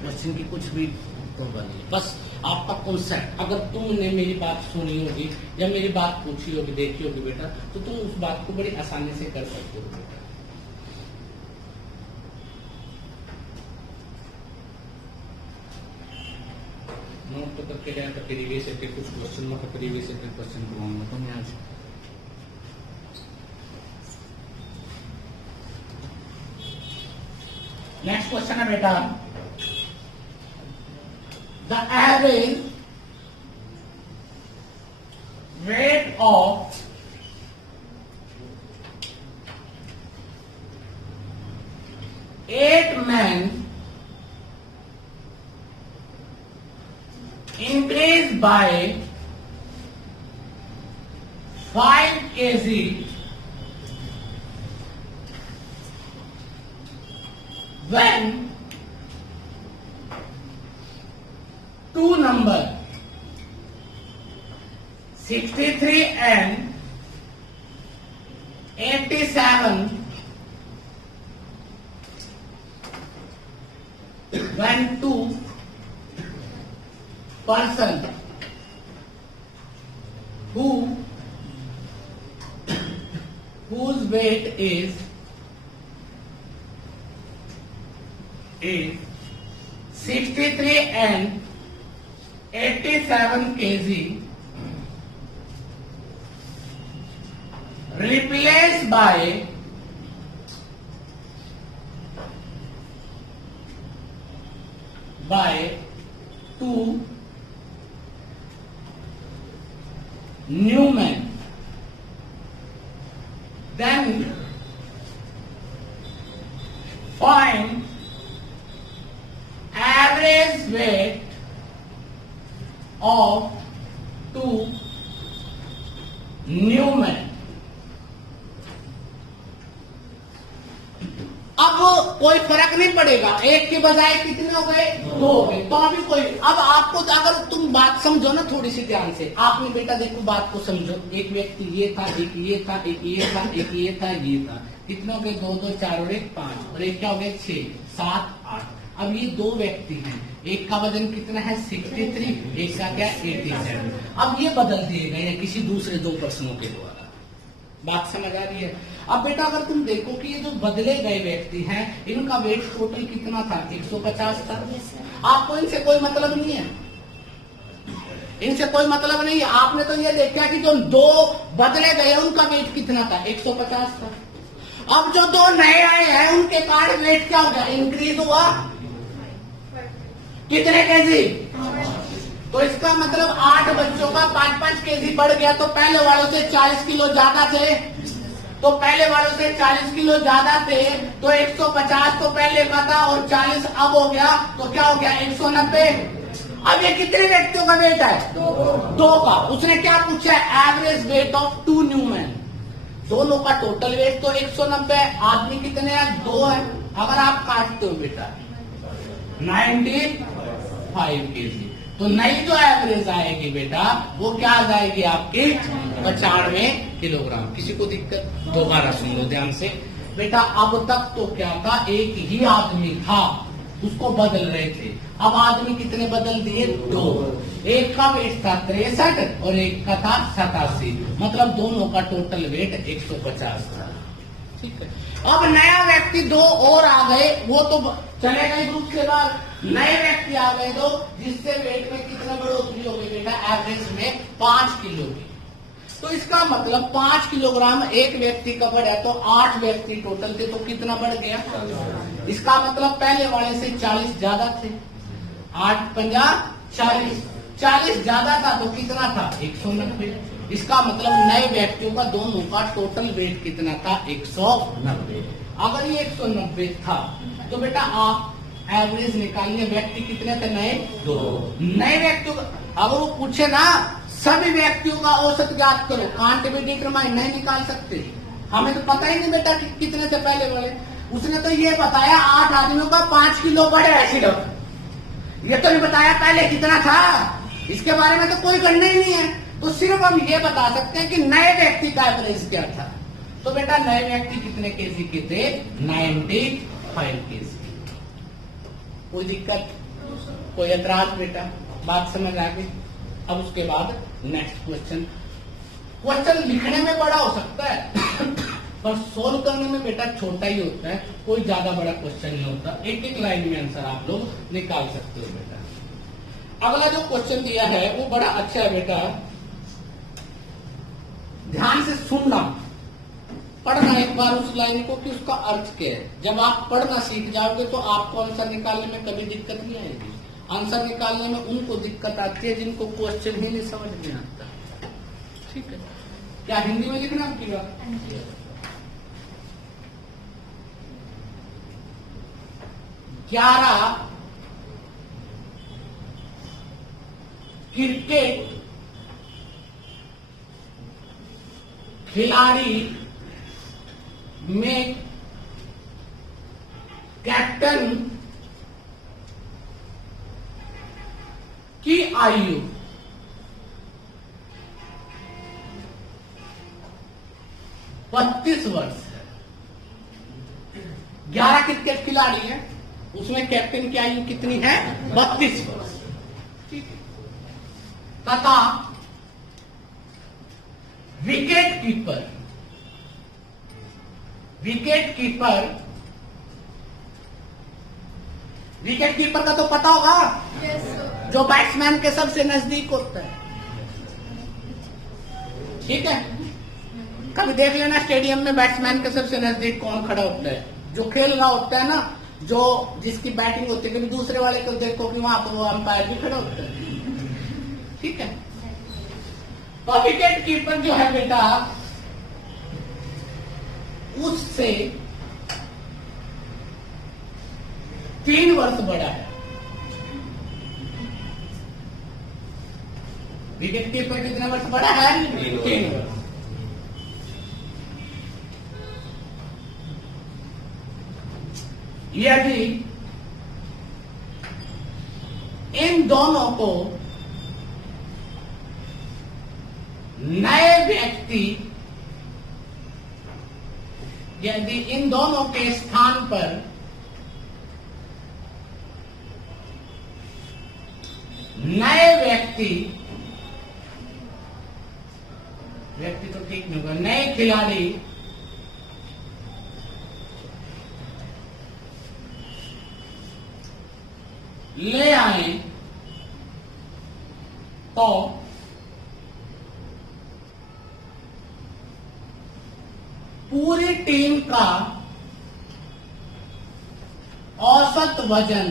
क्वेश्चन की कुछ भी प्रॉब्लम नहीं, बस आपका कॉन्सेप्ट। अगर तुमने मेरी बात सुनी होगी या मेरी बात पूछी होगी, देखी होगी बेटा, तो तुम उस बात को बड़ी आसानी से कर सकते हो बेटा। नोट तो करके गया था प्रीवियस ईयर के कुछ क्वेश्चन में, प्रीवियस ईयर के क्वेश्चन करवाऊंगा तो मैं आज। नेक्स्ट क्वेश्चन है बेटा, the average weight of 8 men increased by 5 kg when two number 63 and 87 when two person whose weight is 63 and 87 kg replaced by two new men, then find average weight of two new men. अब कोई फर्क नहीं पड़ेगा, एक के बजाय कितने हो गए, दो हो गए, तो अभी कोई, अब आपको अगर तुम बात समझो ना थोड़ी सी ध्यान से, आपने बेटा देखो बात को समझो, एक व्यक्ति ये था, एक ये था, एक ये था, एक ये था, ये था, कितने हो गए, 2 2 4 और 1 5 और एक क्या हो गया 6 7 8। अब ये दो व्यक्ति हैं, एक का वजन कितना है 63, एक का क्या 87। अब ये बदल दिए गए हैं किसी दूसरे दो प्रश्नों के द्वारा, बात समझ आ रही है। अब बेटा अगर तुम देखो कि ये जो बदले गए व्यक्ति हैं, इनका वेट टोटल कितना था 150 था। आपको इनसे कोई मतलब नहीं है, इनसे कोई मतलब नहीं है, आपने तो ये देखा कि जो दो बदले गए उनका वेट कितना था 150 था। अब जो दो नए आए हैं उनके कारण वेट क्या हो गया, इंक्रीज हुआ कितने केजी, तो इसका मतलब 8 बच्चों का 5-5 केजी बढ़ गया, तो पहले वालों से 40 किलो ज्यादा थे, तो पहले वालों से 40 किलो ज्यादा थे, तो 150 तो पहले का था और 40 अब हो गया, तो क्या हो गया 190। अब ये कितने व्यक्तियों का वेट है, दो का। उसने क्या पूछा है, average weight of 2 new man, दोनों का टोटल वेट तो 190 है, आदमी कितने हैं 2 है। अगर आप काटते हो बेटा 95 केजी, तो नई जो एवरेज आएगी बेटा वो क्या आ जाएगी आपकी 95 किलोग्राम। किसी को दिक्कत, दोबारा सुन लो ध्यान से बेटा। अब तक तो क्या था, एक ही आदमी था, उसको बदल रहे थे, अब आदमी कितने बदल दिए, 2। एक का वेट था 63 और एक का था 87, मतलब दोनों का टोटल वेट 150 था। ठीक है, अब नया व्यक्ति 2 और आ गए, वो तो चले गए ग्रुप से बाहर, नए व्यक्ति आ गए 2, जिससे वेट में कितना बढ़ोतरी हो गई बेटा, एवरेज में 5 किलो की। तो इसका मतलब 5 किलोग्राम एक व्यक्ति का बढ़ा, तो 8 व्यक्ति टोटल थे, तो कितना बढ़ गया, इसका मतलब पहले वाले से 40 ज्यादा थे, 8 50 40 ज्यादा था, तो कितना था 190। इसका मतलब नए व्यक्तियों का दोनों का टोटल वेट कितना था 190। अगर ये 190 था तो बेटा आप एवरेज निकालिए, व्यक्ति कितने थे नए, 2। नए व्यक्तियों का अगर वो पूछे ना सभी व्यक्तियों का औसत ज्ञात करो, कांट भी डिटरमाइन नहीं निकाल सकते, हमें तो पता ही नहीं बेटा कि कितने थे पहले वाले। उसने तो ये बताया 8 आदमियों का 5 किलो बढ़े है सिर्फ, ये तो नहीं बताया पहले कितना था, इसके बारे में तो कोई गणना ही नहीं है। तो सिर्फ हम ये बता सकते हैं कि नए व्यक्ति का एवरेज क्या था। तो बेटा नए व्यक्ति कितने केजी के थे, 95 केजी। कोई दिक्कत, कोई एतराज बेटा, बात समझ आ गई। अब उसके बाद नेक्स्ट क्वेश्चन लिखने में बड़ा हो सकता है पर सोल्व करने में बेटा छोटा ही होता है, कोई ज्यादा बड़ा क्वेश्चन नहीं होता, एक एक लाइन में आंसर आप लोग निकाल सकते हो बेटा। अगला जो क्वेश्चन दिया है वो बड़ा अच्छा है बेटा, ध्यान से सुनना, पढ़ना एक बार उस लाइन को कि उसका अर्थ क्या है। जब आप पढ़ना सीख जाओगे तो आपको आंसर निकालने में कभी दिक्कत नहीं आएगी। आंसर निकालने में उनको दिक्कत आती है जिनको क्वेश्चन ही नहीं समझ में आता। ठीक है, क्या हिंदी में लिखना आपकी बात? 11 क्रिकेट खिलाड़ी में कैप्टन की आयु 32 वर्ष है। 11 क्रिकेट खिलाड़ी हैं, उसमें कैप्टन की आयु कितनी है? 32 वर्ष। ठीक है। तथा विकेट कीपर का तो पता होगा। yes, जो बैट्समैन के सबसे नजदीक होता है। ठीक है। कभी देख लेना स्टेडियम में बैट्समैन के सबसे नजदीक कौन खड़ा होता है। जो खेल रहा होता है ना, जो जिसकी बैटिंग होती है, कभी दूसरे वाले को देखो कि वहां पर वो अंपायर भी खड़ा होता है। ठीक है। तो विकेट कीपर जो है बेटा, उससे 3 वर्ष बड़ा है। विकेट कीपर कितने वर्ष बड़ा है? 3 वर्ष। यदि इन दोनों को यदि इन दोनों के स्थान पर नए व्यक्ति तो ठीक नहीं होगा, नए खिलाड़ी ले आए तो पूरी टीम का औसत वजन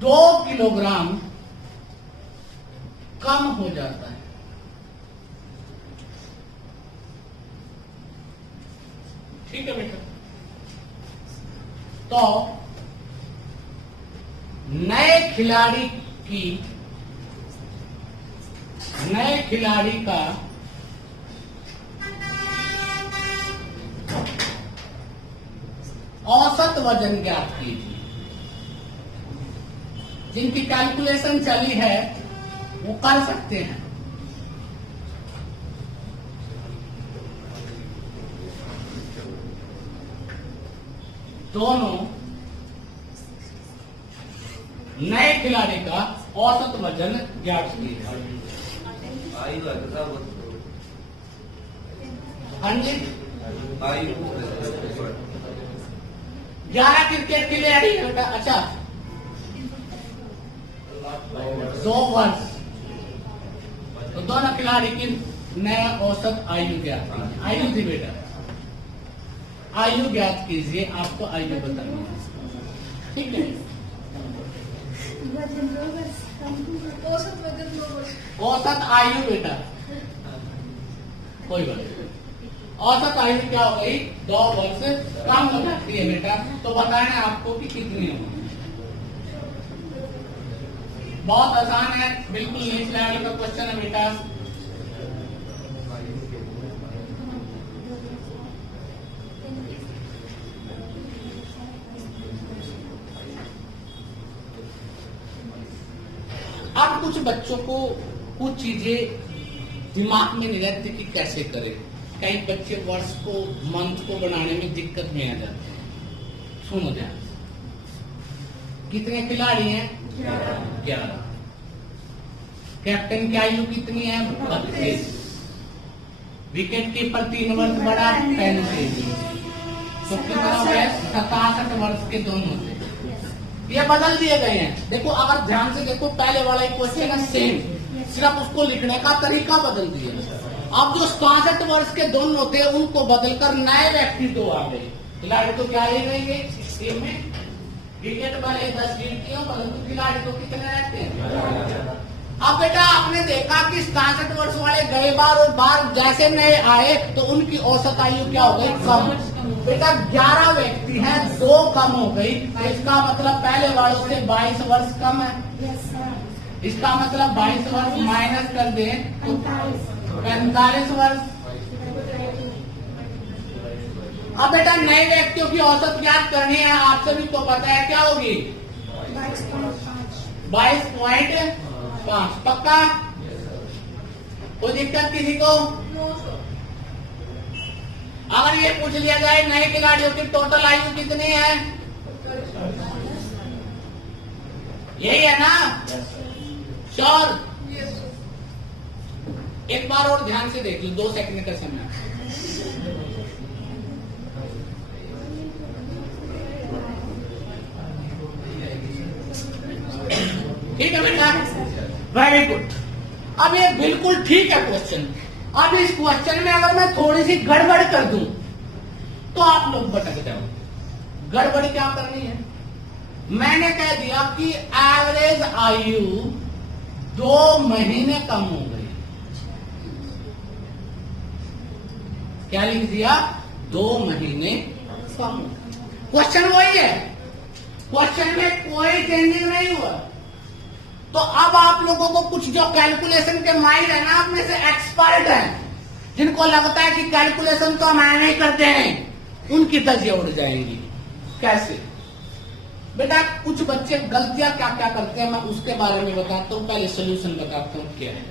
2 किलोग्राम कम हो जाता है। ठीक है बेटा। तो नए खिलाड़ी का औसत वजन ज्ञात कीजिए। जिनकी कैलकुलेशन चली है वो कर सकते हैं। दोनों नए खिलाड़ी का औसत वजन ज्ञात कीजिए। 11 क्रिकेट खिलाड़ी है बेटा। अच्छा, 2 वर्ष। तो दोनों खिलाड़ी की नया औसत आयु ज्ञात कीजिए। आयु थी बेटा, आयु ज्ञात कीजिए। आपको आयु बतानी है। ठीक है। औसत आयु बेटा, कोई बात नहीं। औसत आयु क्या हो गई? 2 वर्ष कम हो जाती है बेटा। तो बताना है आपको कि कितनी होगी। बहुत आसान है, बिल्कुल नीच लेवल का क्वेश्चन है बेटा। अब कुछ बच्चों को कुछ चीजें दिमाग में नहीं रहती कि कैसे करें। कई बच्चे वर्ष को, मंथ को बनाने में दिक्कत में आ जाते हैं। सुनो ध्यान। कितने खिलाड़ी हैं? 11। कैप्टन की आयु कितनी है? 32। विकेट कीपर 3 वर्ष बड़ा, 35। तो कितना हो गया? 67 वर्ष के दोनों थे। ये बदल दिए गए हैं। देखो, अगर ध्यान से देखो, पहले वाला क्वेश्चन है सेम, सिर्फ उसको लिखने का तरीका बदल दिया। अब जो 67 वर्ष के दोनों थे उनको बदलकर नए व्यक्ति 2 आ गए। खिलाड़ी तो क्या ले रहेंगे टीम में? विकेट वाले 10 गिनती हो, परंतु खिलाड़ी तो कितने रहते हैं? अब बेटा आपने देखा कि 67 वर्ष वाले गए बार और बार जैसे नए आए तो उनकी औसत आयु क्या हो गई? कम। बेटा 11 व्यक्ति हैं, 2 कम हो गई, तो इसका मतलब पहले वालों से 22 वर्ष कम है। इसका मतलब 22 वर्ष माइनस कर दें तो 45 वर्ष। अब बेटा नए व्यक्तियों की औसत ज्ञात करनी है, आप सभी को पता है क्या होगी? 22.5। पक्का? कोई दिक्कत किसी को? अगर ये पूछ लिया जाए नए खिलाड़ियों की टोटल आयु कितनी है? यही है ना? श्योर? एक बार और ध्यान से देख लो, 2 सेकंड का समय। ठीक है बेटा, वेरी गुड। अब ये बिल्कुल ठीक है क्वेश्चन। अब इस क्वेश्चन में अगर मैं थोड़ी सी गड़बड़ कर दूं तो आप लोग भटक जाओ। गड़बड़ क्या करनी है? मैंने कह दिया कि एवरेज आयु 2 महीने कम हो गई। क्या लिख दिया? 2 महीने कम। क्वेश्चन वही है, क्वेश्चन में कोई चेंजिंग नहीं हुआ। तो अब आप लोगों को कुछ जो कैलकुलेशन के माहिर है ना, आप में से एक्सपर्ट हैं, जिनको लगता है कि कैलकुलेशन तो हम नहीं करते हैं, उनकी धज्जियां उड़ जाएंगी। कैसे? बेटा कुछ बच्चे गलतियां क्या क्या करते हैं मैं उसके बारे में बताता हूं, पहले सोल्यूशन बताता हूं क्या है।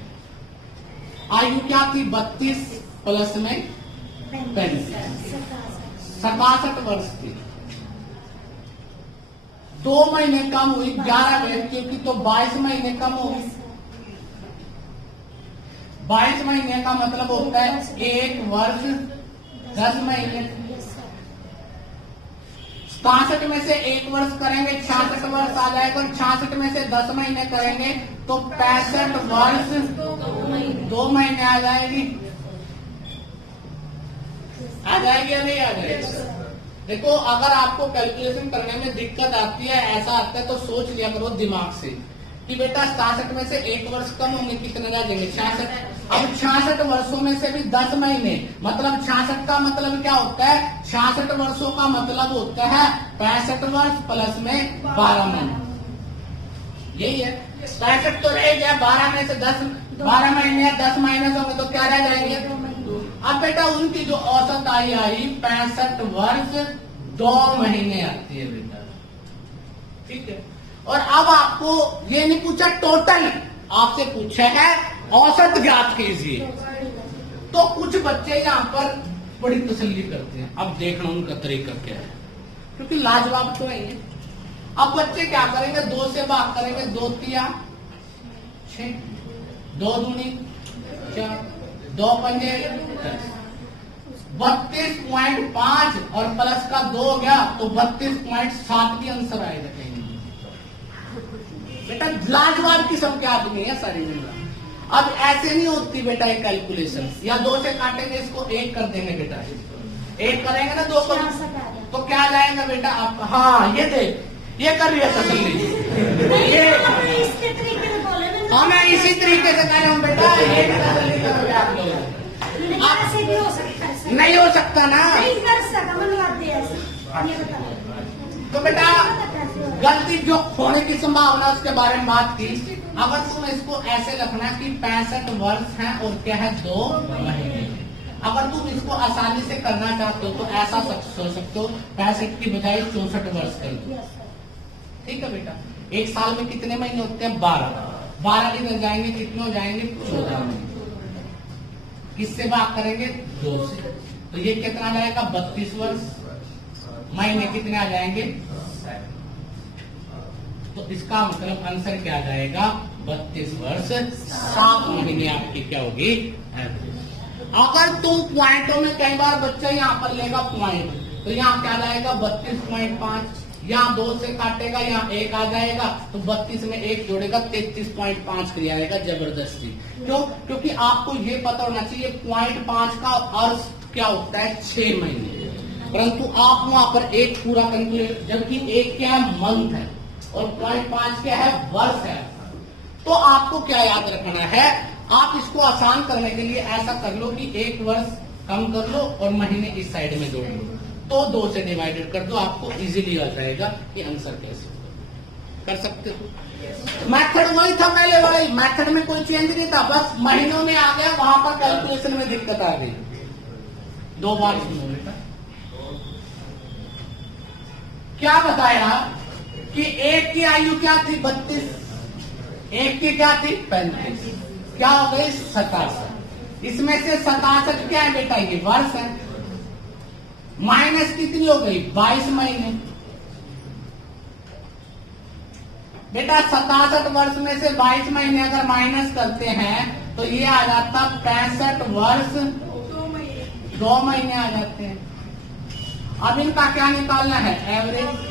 आयु क्या थी? 32 प्लस में 35, 67 वर्ष थी। 2 महीने कम हुई 11 व्यक्तियों की, तो 22 महीने कम हो गई। 22 महीने का मतलब होता है 1 वर्ष 10 महीने। 67 में से 1 वर्ष करेंगे 66 वर्ष आ जाएगा, और 66 में से 10 महीने करेंगे तो 65 वर्ष 2 महीने आ जाएगी। आ जाएगी या नहीं आ जाएगी? देखो अगर आपको कैलकुलेशन करने में दिक्कत आती है, ऐसा आता है, तो सोच लिया करो दिमाग से कि बेटा 67 में से 1 वर्ष कम होंगे, कितने रह जाएंगे? 66। अब 66 वर्षों में से भी 10 महीने, मतलब 66 का मतलब क्या होता है? 66 वर्षों का मतलब होता है 65 वर्ष प्लस में 12 महीने। यही है, 65 तो रह गया, 12 में से 10, 12 महीने 10 महीने होंगे तो क्या रह जाएंगे? अब बेटा उनकी जो औसत आयु आई 65 वर्ष 2 महीने आती है बेटा। ठीक है, और अब आपको ये नहीं पूछा टोटल, आपसे पूछा है औसत ज्ञात कीजिए। तो कुछ बच्चे यहाँ पर बड़ी तसल्ली करते हैं। अब देखना उनका तरीका क्या है, क्योंकि लाजवाब तो है। अब बच्चे क्या करेंगे? 2 से भाग करेंगे, 2 तिया 6, 2 दूनी 4, 2 पंजे 32.5 और प्लस का 2 हो गया तो 32.7 की आंसर आएगा कहीं। बेटा लाजवाब किस्म के आदमी है सारी जिंदगी। अब ऐसे नहीं होती बेटा ये कैलकुलेशन, या 2 से काटेंगे इसको 1 कर देंगे बेटा, 1 करेंगे ना 2 को तो क्या आ जाएगा बेटा आपका? हाँ ये देख, ये कर रही है तसल्ली, ये हाँ मैं इसी तरीके से कह रहा हूँ बेटा, ये तसल्ली करोगे आप लोग। नहीं हो सकता ना, तो बेटा गलती जो होने की संभावना उसके बारे में बात की। अगर तुम इसको ऐसे रखना कि 65 वर्ष हैं और क्या है 2 महीने। अगर तुम इसको आसानी से करना चाहते हो तो ऐसा सोच सकते हो 65 की बजाय 64 वर्ष कर दो। ठीक है बेटा, एक साल में कितने महीने होते हैं? 12 दिन हो जाएंगे, कितने हो जाएंगे? 14 महीने। किससे भाग करेंगे? 2 से, तो ये कितना आ जाएगा? 32 वर्ष। महीने कितने आ जाएंगे? 7। तो इसका मतलब आंसर क्या आ जाएगा? 32 वर्ष 7 महीने आपकी क्या होगी? एवरेज। अगर तुम पॉइंटों में, कई बार बच्चा यहाँ पर लेगा पॉइंट, तो यहाँ क्या जाएगा? 32.5। यहाँ 2 से काटेगा, यहाँ 1 आ जाएगा, तो 32 में 1 जोड़ेगा 33.5 कर आएगा जबरदस्ती। क्यों? क्योंकि आपको ये पता होना चाहिए 0.5 का अर्थ क्या होता है? 6 महीने। परंतु आप वहां पर 1 पूरा कैलकुलेट, जबकि 1 क्या है? मंथ है, और 0.5 क्या है? वर्ष है। तो तो आपको क्या याद रखना है, आप इसको आसान करने के लिए ऐसा कर लो कि 1 वर्ष कम कर लो और महीने इस साइड में जोड़ लो, तो 2 से डिवाइडेड कर दो, आपको इजीली आ जाएगा कि आंसर कैसे कर सकते हो। मेथड वही था पहले वाला ही, मेथड में कोई चेंज नहीं था, बस महीनों में आ गया, वहां पर कैलकुलेशन में दिक्कत आ गई। 2 बार सुनो बेटा, क्या बताया कि एक की आयु क्या थी 32, एक की क्या थी 35, क्या हो गई 67। इसमें से 67 क्या है बेटा, ये वर्ष है, माइनस कितनी हो गई 22 महीने। बेटा 67 वर्ष में से 22 महीने अगर माइनस करते हैं तो ये आ जाता 65 वर्ष 2 महीने आ जाते हैं। अब इनका क्या निकालना है, एवरेज।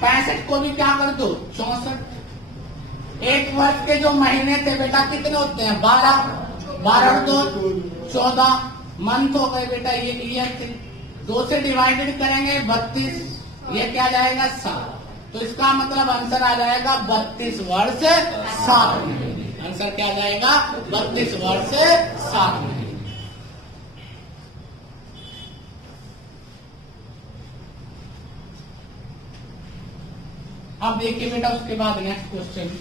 65 को भी क्या कर दो 64। एक वर्ष के जो महीने थे बेटा कितने होते हैं 12, 12 2 14 मंथ हो गए बेटा, ये ईयर थे। 2 से डिवाइडेड करेंगे 32, ये क्या जाएगा 7, तो इसका मतलब आंसर आ जाएगा 32 वर्ष 7 महीने। आंसर क्या जाएगा 32 वर्ष 7 महीने। अब देखिए बेटा उसके बाद नेक्स्ट क्वेश्चन,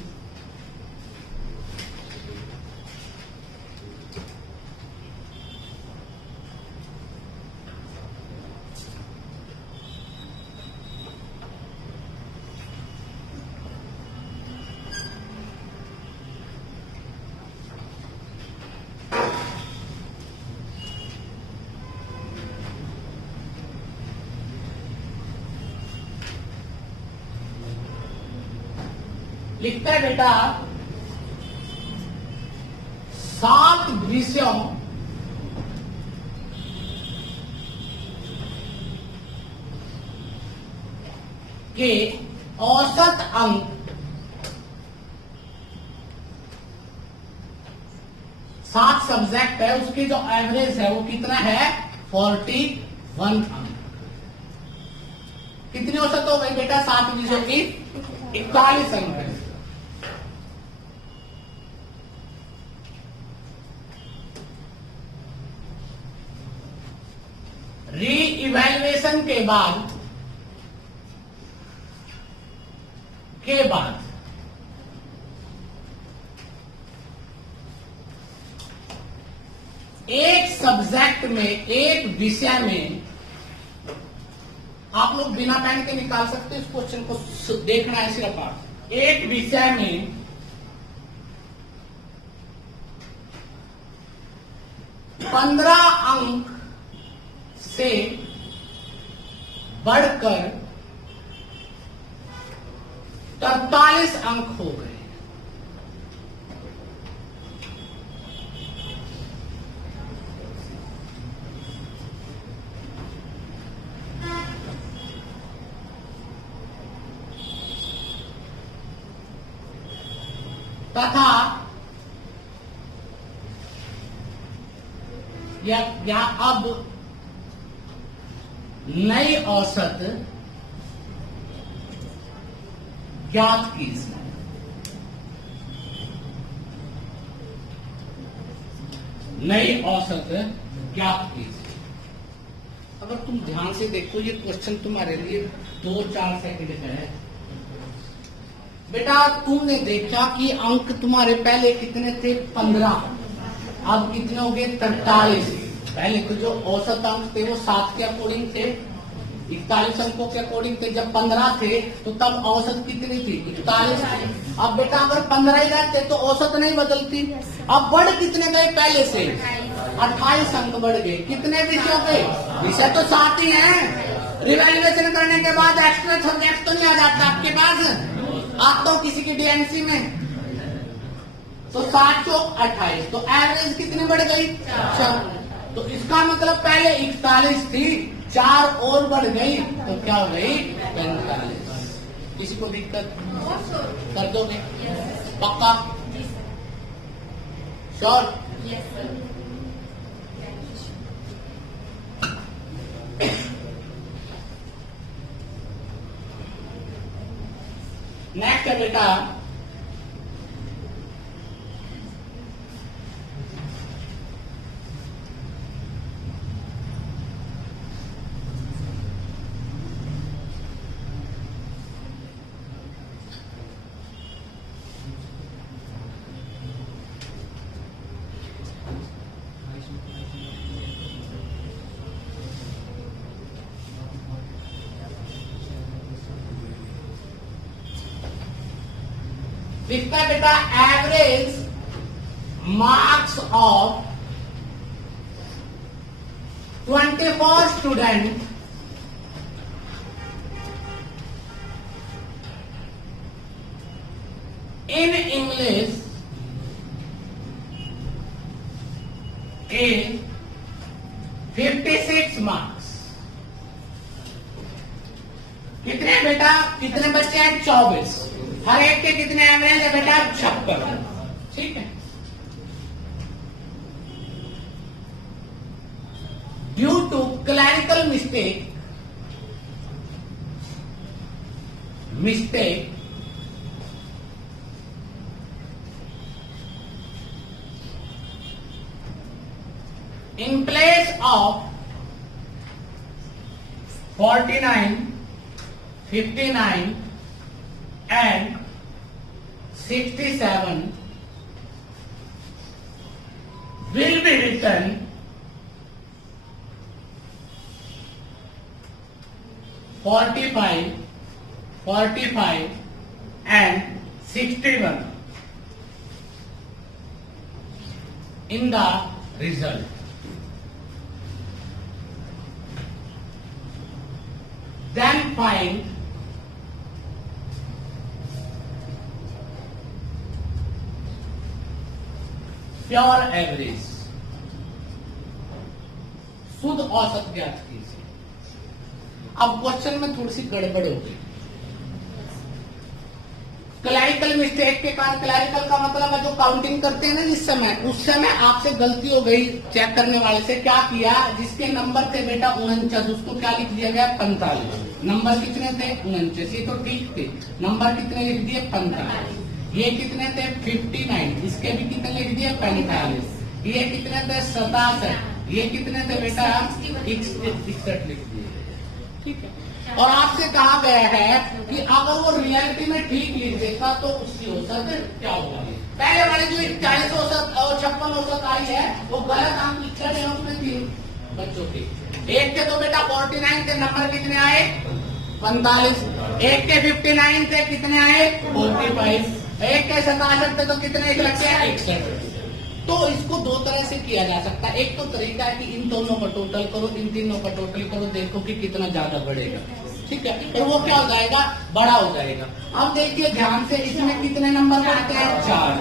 लिखता है बेटा 7 विषयों के औसत अंक 7 सब्जेक्ट है, उसकी जो एवरेज है वो कितना है 41 अंक। कितनी औसत हो गई बेटा 7 विषयों की 41 अंक है। री इवैल्यूएशन के बाद एक सब्जेक्ट में, एक विषय में, आप लोग बिना पेन के निकाल सकते हो, इस क्वेश्चन को देखना है सिर्फ आप। एक विषय में 15 अंक से बढ़कर 43 अंक हो गए। तथा या अब नई औसत ज्ञात कीजिए। नई औसत ज्ञात कीजिए। अगर तुम ध्यान से देखो ये क्वेश्चन तुम्हारे लिए 2-4 सेकंड का है बेटा। तुमने देखा कि अंक तुम्हारे पहले कितने थे 15, अब कितने हो गए 43। पहले तो जो औसत अंक थे वो 7 के अकॉर्डिंग थे, 41 अंकों के अकॉर्डिंग थे। जब 15 थे तो तब औसत कितनी थी 41 थी। अब बेटा अगर 15 ही रहते तो औसत नहीं बदलती। अब बढ़ कितने गए पहले से 28 अंक बढ़ गए। कितने विषयों पे, विषय तो 7 ही हैं। रिवैल्यूएशन करने के बाद एक्स्ट्रा सब्जेक्ट तो नहीं आ जाता आपके पास, आप तो किसी की डीएमसी में तो 7 चौक 28, तो एवरेज कितनी बढ़ गई 4। तो इसका मतलब पहले 41 थी, 4 और बढ़ गई तो क्या हो गई 45। किसी को दिक्कत कर दोगे पक्का श्योर? नेक्स्ट है बेटा लिखता है बेटा average marks of 24 student in English is 56 marks. कितने बेटा, कितने बच्चे हैं? 24। हर एक के कितने एवरेज है बेटा? 56। ठीक है। Due to clerical mistake in place of 49, 59 and 67 will be written 45, 45 and 61 in the result. Then find pure average, शुद्ध औसत ज्ञात कीजिए। अब क्वेश्चन में थोड़ी सी गड़बड़ हो गई। क्लैरिकल मिस्टेक के कारण, क्लैरिकल का मतलब है जो काउंटिंग करते हैं ना जिस समय, उस समय आपसे गलती हो गई चेक करने वाले से। क्या किया, जिसके नंबर थे बेटा 49, उसको क्या लिख दिया गया? 45। नंबर कितने थे? 49। ये तो ठीक थे। नंबर कितने लिख दिए? 45। ये कितने थे? 59। इसके भी कितने लिख दिए? 45। ये कितने थे? 67। ये कितने थे बेटा? 61 लिख दिए। ठीक है। और आपसे कहा गया है कि अगर वो रियलिटी में ठीक लिख देता तो उसकी औसत क्या होगा? पहले वाले जो 40 औसत और 56 औसत आई है वो गलत अंक लिखा है उसमें थी बच्चों की। एक के तो बेटा 49 के नंबर कितने आए? 45। एक के 59 थे, कितने आए? 45। एक के 67 थे तो कितने एक लगते हैं? 61। तो इसको दो तरह से किया जा सकता है। एक तो तरीका है कि इन दोनों का टोटल करो, इन तीनों का टोटल करो, देखो कि कितना ज्यादा बढ़ेगा। ठीक है, और वो क्या हो जाएगा? बड़ा हो जाएगा। अब देखिए ध्यान से, इसमें कितने नंबर बढ़ते हैं? 4।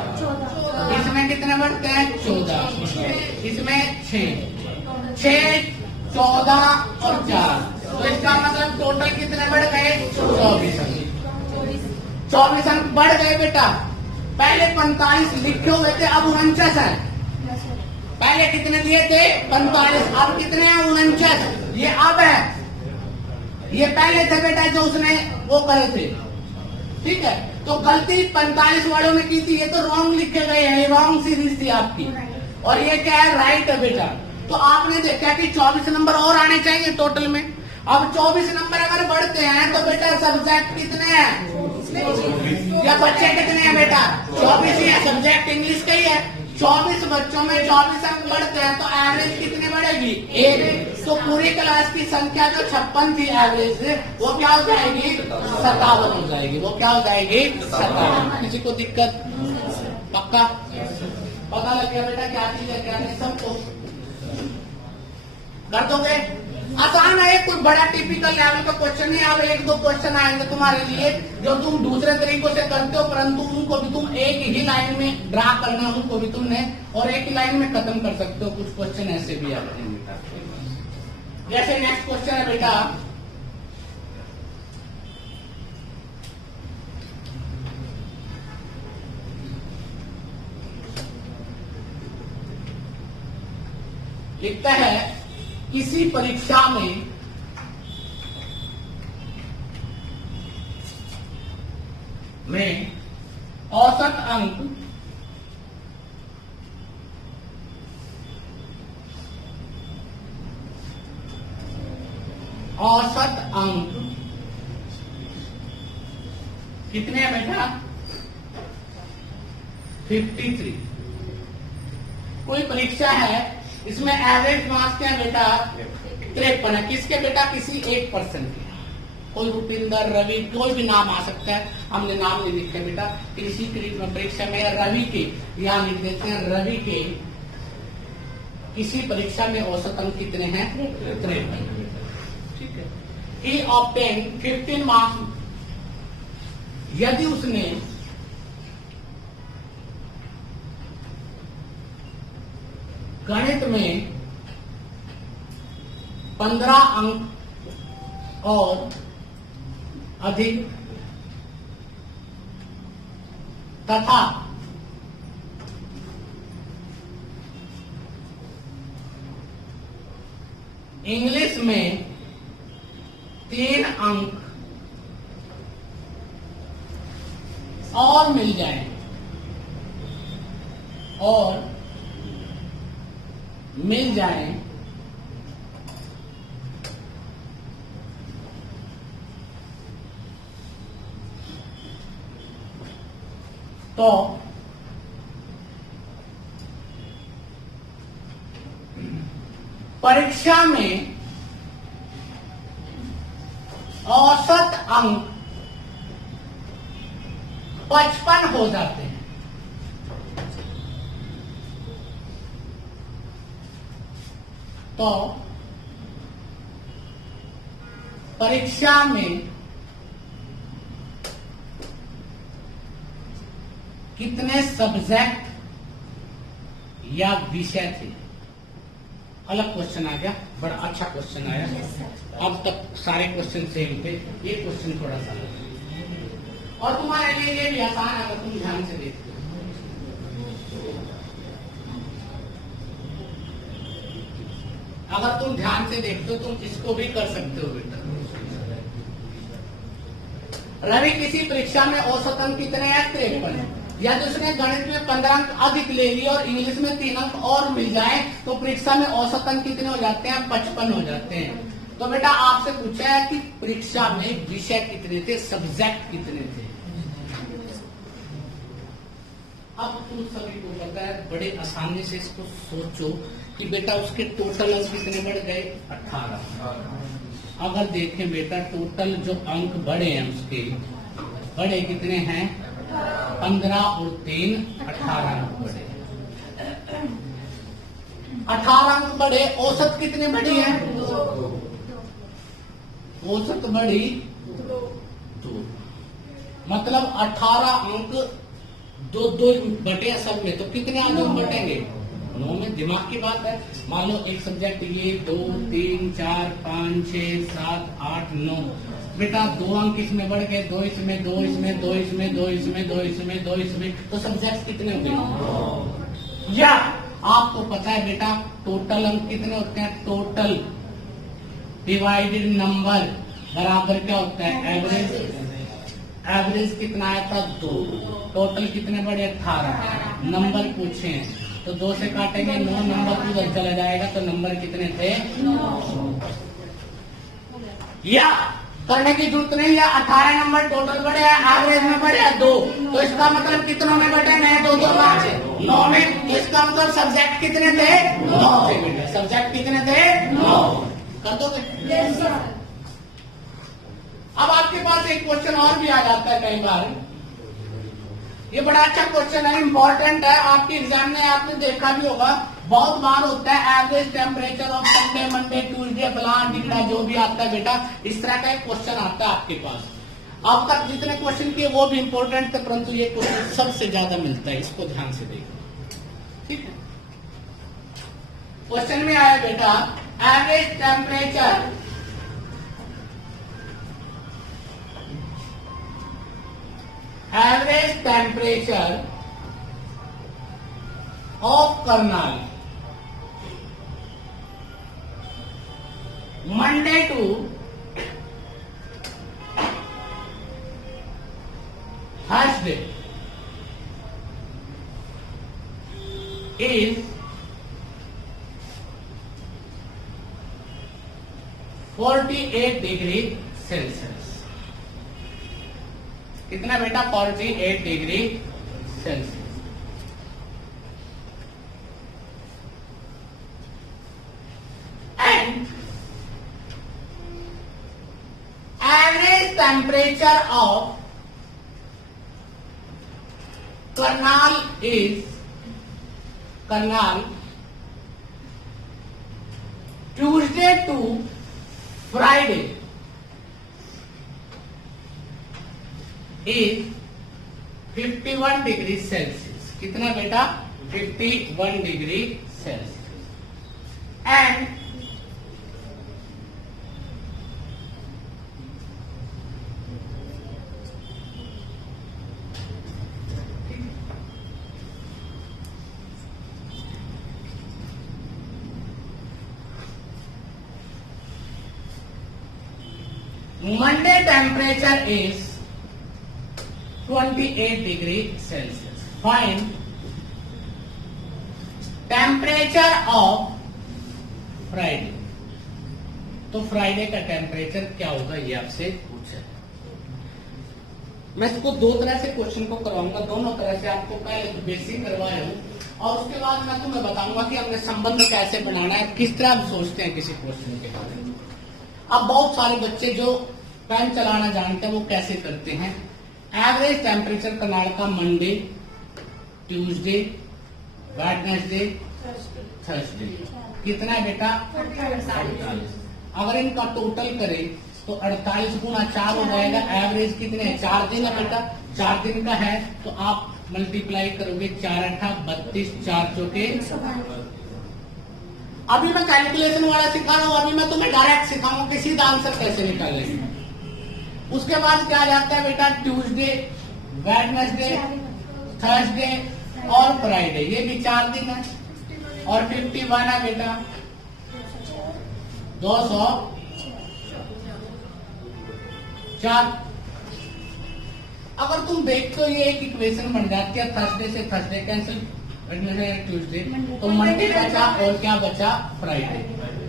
इसमें कितने बढ़ते हैं? 14। इसमें 6, 14 और 4। तो इसका मतलब टोटल कितने बढ़ गए? 24 अंक। 24 अंक बढ़ गए बेटा। पहले 45 लिखे हुए थे, अब 49 है। पहले कितने दिए थे? 45। अब कितने हैं? 49। ये अब है, ये पहले थे बेटा जो उसने वो करे थे। ठीक है, तो गलती 45 वालों ने की थी, ये तो रॉन्ग लिखे गए हैं, रॉन्ग सीरीज थी आपकी। और ये क्या है? राइट है बेटा। तो आपने देखा कि 24 नंबर और आने चाहिए टोटल में। अब 24 नंबर अगर बढ़ते हैं तो बेटा सब्जेक्ट कितने हैं? या बच्चे कितने हैं बेटा? 24 ही है। सब्जेक्ट इंग्लिश का ही है। 24 बच्चों में 24 अंक बढ़ते हैं तो एवरेज कितनी बढ़ेगी? 1। तो पूरी क्लास की संख्या जो 56 थी एवरेज, वो क्या हो जाएगी? 57 हो जाएगी। वो क्या हो जाएगी? 57। किसी को दिक्कत? पक्का पता लग गया बेटा क्या चीज है क्या नहीं? सबको कर दोगे? आसान है, कोई बड़ा टिपिकल लेवल का क्वेश्चन नहीं। अब 1-2 क्वेश्चन आएंगे तुम्हारे लिए जो तुम दूसरे तरीकों से करते हो, परंतु उनको भी तुम एक ही लाइन में ड्रा करना, उनको भी तुमने और एक ही लाइन में खत्म कर सकते हो। कुछ क्वेश्चन ऐसे भी आते हैं बेटा। जैसे नेक्स्ट क्वेश्चन है बेटा, लिखता है किसी परीक्षा में औसत अंक कितने हैं बेटा? 53। कोई परीक्षा है, इसमें एवरेज मार्क्स क्या है बेटा? 53 है। किसके बेटा? किसी एक पर्सन के। कोई रुपिंदर, रवि, कोई भी नाम आ सकता है, हमने नाम नहीं लिखे बेटा। किसी परीक्षा में रवि के, यहाँ लिख देते हैं रवि के किसी परीक्षा में औसत अंक कितने हैं? 53। ठीक है। He obtained 15 marks. यदि उसने गणित में 15 अंक और अधिक तथा इंग्लिश में 3 अंक और मिल जाए तो परीक्षा में औसत अंक 55 हो जाते हैं। तो परीक्षा में कितने सब्जेक्ट या विषय थे? अलग क्वेश्चन आ गया, बड़ा अच्छा क्वेश्चन आया। अब तक सारे क्वेश्चन सेम थे, ये क्वेश्चन थोड़ा सा और तुम्हारे लिए ये भी आसान है अगर तुम ध्यान से देखते हो। अगर तुम ध्यान से देखते हो तुम इसको भी कर सकते हो बेटा। रवि किसी परीक्षा में औसत अंक कितने हैं? 53। यदि उसने गणित में 15 अंक अधिक ले लिए और इंग्लिश में 3 अंक और मिल जाए तो परीक्षा में औसत अंक कितने हो जाते हैं? 55 हो जाते हैं। तो बेटा आपसे पूछा है कि परीक्षा में विषय कितने थे, सब्जेक्ट कितने थे। अब तुम सभी को पता है, बड़े आसानी से इसको सोचो कि बेटा उसके टोटल अंक कितने बढ़ गए? 18। अगर देखें बेटा टोटल जो अंक बढ़े हैं उसके बड़े कितने हैं? 15 और 3 18 अंक बढ़े। 18 अंक बढ़े। औसत कितने बढ़ी है? औसत बढ़ी 2। मतलब 18 अंक 2 बटे सब में, तो कितने अंक बटेंगे? 9 में। दिमाग की बात है। मान लो एक सब्जेक्ट ये 2 3 4 5 6 7 8 9 बेटा 2 अंक इसमें बढ़ गए, 2 इसमें, 2 इसमें, 2 इसमें, 2 इसमें, 2 इसमें, 2 इसमें, तो सब्जेक्ट कितने हो गए? या आपको पता है बेटा टोटल अंक कितने होते हैं? टोटल डिवाइडेड नंबर बराबर क्या होता है? एवरेज। एवरेज कितना आया था? 2। टोटल कितने बढ़े? 18। नंबर पूछे तो 2 से काटेंगे 9, नंबर उधर चला जाएगा, तो नंबर कितने थे? 9। या करने की जरूरत नहीं है। 18 नंबर टोटल बढ़े, एवरेज में बढ़े 2, तो इसका मतलब कितनों में बढ़े? 2 2 5 9 में। तो इसका मतलब सब्जेक्ट कितने थे? 9 थे बेटा। सब्जेक्ट कितने थे? 9। कर दोगे? अब आपके पास एक क्वेश्चन और भी आ जाता है कई बार। ये बड़ा अच्छा क्वेश्चन है, इंपॉर्टेंट है। आपके एग्जाम में आपने देखा भी होगा, बहुत बार होता है average temperature of Sunday Monday Tuesday फलाना टिकड़ा जो भी आता है बेटा, इस तरह का एक क्वेश्चन आता है आपके पास। आपका जितने क्वेश्चन किए वो भी इंपॉर्टेंट थे, परंतु ये क्वेश्चन सबसे ज्यादा मिलता है, इसको ध्यान से देखो। ठीक है। क्वेश्चन में आया बेटा average temperature of Karnal Monday to Thursday is 48 degree Celsius. कितना बेटा? 48 degree Celsius. And average temperature of Karnal Tuesday to Friday is 51 degree Celsius. कितना बेटा? 51 degree Celsius. And Monday temperature is 28 degree Celsius. Find temperature of Friday. तो Friday का temperature क्या होगा ये आपसे पूछा. मैं इसको दो तरह से क्वेश्चन को करवाऊंगा, दोनों तरह से. आपको पहले तो बेसिक करवा रहा हूं और उसके बाद मैं तुम्हें बताऊंगा कि हमने संबंध कैसे बनाना है, किस तरह हम सोचते हैं किसी क्वेश्चन के बारे में. अब बहुत सारे बच्चे जो फैन चलाना जानते हैं वो कैसे करते हैं. एवरेज टेम्परेचर करनाल का मंडे, ट्यूसडे, वेडनेसडे, थर्सडे कितना है बेटा? 48. अगर इनका टोटल करें तो 48 गुना 4 हो जाएगा. एवरेज कितने हैं? 4 दिन है बेटा. 4 दिन का है तो आप मल्टीप्लाई करोगे. 4 8 32, 4 चौके. अभी मैं कैलकुलेशन वाला सिखा रहा हूं, अभी मैं तुम्हें डायरेक्ट सिखाऊंगा कि सीधा आंसर कैसे निकालेंगे. उसके बाद क्या जाता है बेटा? ट्यूसडे, वेडनेसडे, थर्सडे और फ्राइडे. ये भी 4 दिन है और 51 है बेटा. 204. अगर तुम देखते हो ये एक इक्वेशन बन जाती है. थर्सडे से थर्सडे कैंसिल, वेडनेसडे ट्यूसडे, तो मंडे बचा और क्या बचा? फ्राइडे.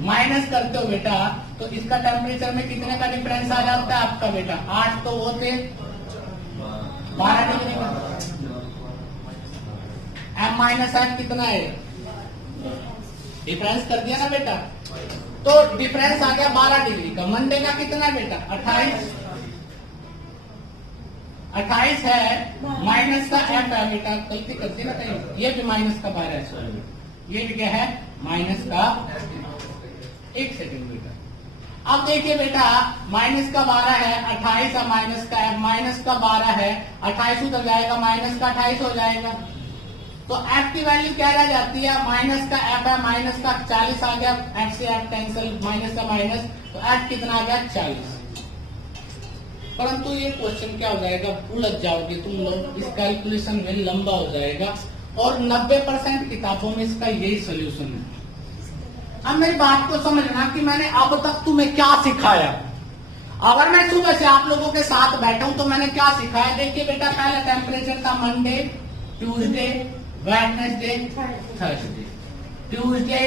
माइनस करते हो बेटा तो इसका टेम्परेचर में कितने का डिफरेंस आ जाता है आपका बेटा? 8 तो वो थे 12 डिग्री का. M माइनस 8 कितना है? डिफरेंस कर दिया ना बेटा. तो डिफरेंस आ गया 12 डिग्री का. मंडे का कितना बेटा? 28 है. माइनस का F है बेटा. गलती कर दी ना कहीं. ये भी माइनस का 12 है. ये भी क्या है? माइनस का. एक सेकेंड बेटा. अब देखिए बेटा माइनस का 12 है, 28 है, माइनस का F. माइनस का 12 है, 28 उधर जाएगा, माइनस का 28 हो जाएगा. तो F की वैल्यू क्या रह जाती है? माइनस का F है, माइनस का 40 आ गया. F से F कैंसिल, माइनस का माइनस, तो F कितना आ गया? 40. परंतु ये क्वेश्चन क्या हो जाएगा? उलझ जाओगे तुम लोग. इस कैलकुलेशन में लंबा हो जाएगा और 90% किताबों में इसका यही सोल्यूशन है. अब मेरी बात को समझना कि मैंने अब तक तुम्हें क्या सिखाया. अगर मैं सुबह से आप लोगों के साथ बैठा हूं तो मैंने क्या सिखाया? देखिए बेटा पहला टेम्परेचर था Monday, Tuesday, Wednesday, Thursday. Tuesday,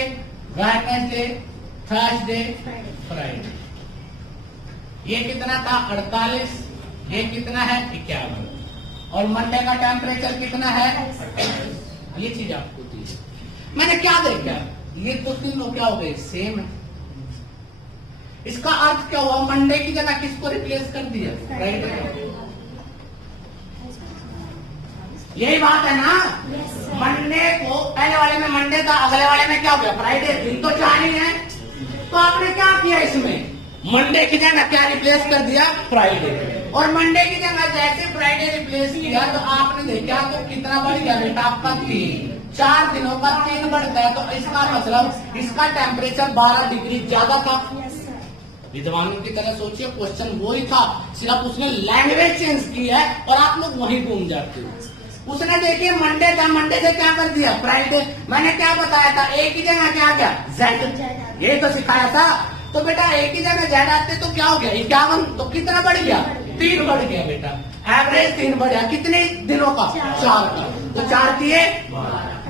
Wednesday, Thursday, Friday. ये कितना था? 48. ये कितना है? 51. और मंडे का टेम्परेचर कितना है? 48. ये चीज आपको दी. मैंने क्या देखा? ये तो तीनों क्या हो गए? सेम है. इसका अर्थ क्या हुआ? मंडे की जगह किसको रिप्लेस कर दिया? फ्राइडे. यही बात है ना. मंडे को पहले वाले में मंडे था, अगले वाले में क्या हो गया? फ्राइडे. दिन तो 4 ही है. तो आपने क्या किया इसमें? मंडे की जगह क्या रिप्लेस कर दिया? फ्राइडे. और मंडे की जगह जैसे फ्राइडे रिप्लेस किया तो आपने देखा तो कितना बढ़ गया बेटा आपका? 3. 4 दिनों का 3 बढ़ता है. तो इसका मतलब इसका टेम्परेचर 12 डिग्री ज्यादा था. विद्वानों की तरह सोचिए, क्वेश्चन वही था, सिर्फ उसने लैंग्वेज चेंज की है और आप लोग वहीं घूम जाते हो. उसने देखिए मंडे था, मंडे से क्या कर दिया? फ्राइडे. मैंने क्या बताया था? एक ही जगह क्या गया? जेड. यही तो सिखाया था. तो बेटा एक ही जगह जेड आते तो क्या हो गया? 51. तो कितना बढ़ गया? 3 बढ़ गया बेटा. एवरेज 3 बढ़ा. कितने दिनों का? 4 का. तो 4 किए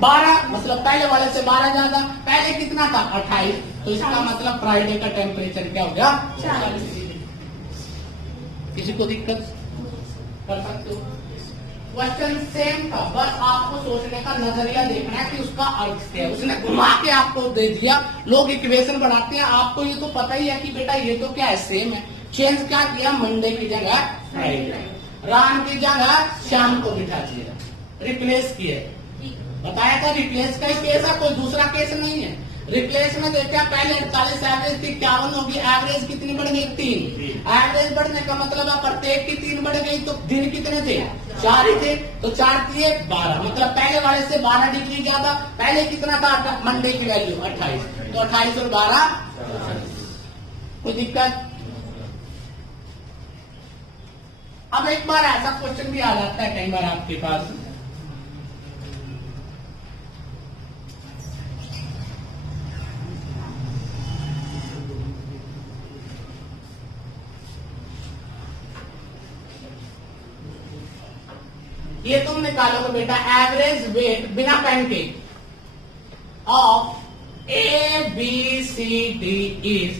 12, मतलब पहले वाले से 12 ज्यादा. पहले कितना था? 28. तो इसका मतलब फ्राइडे का टेम्परेचर क्या हो गया? 40. किसी को दिक्कत कर सकते हो? क्वेश्चन सेम था, बस आपको सोचने का नजरिया देखना है कि उसका अर्थ क्या है. उसने घुमा के आपको दे दिया. लोग इक्वेशन बनाते हैं, आपको ये तो पता ही है कि बेटा ये तो क्या है? सेम है. चेंज क्या किया, मंडे की जगह फ्राइडे, राम की जगह शाम को बिठा दिया, रिप्लेस किया। बताया था रिप्लेस का ही केस है, कोई दूसरा केस नहीं है। रिप्लेस में देखा पहले 48 एवरेज थी, 51 होगी, एवरेज कितनी बढ़ गई, 3। एवरेज बढ़ने का मतलब है प्रत्येक की 3 बढ़ गई, तो दिन कितने थे, 4 ही थे, तो 4 दिए 12, मतलब पहले वाले से 12 डिग्री ज्यादा। पहले कितना था मंडे की वैल्यू 28, तो 28 और 12 कोई दिक्कत। अब एक बार ऐसा क्वेश्चन भी आ जाता है कई बार आपके पास, ये तुम निकालोगे बेटा एवरेज वेट बिना पेन के of A B C D is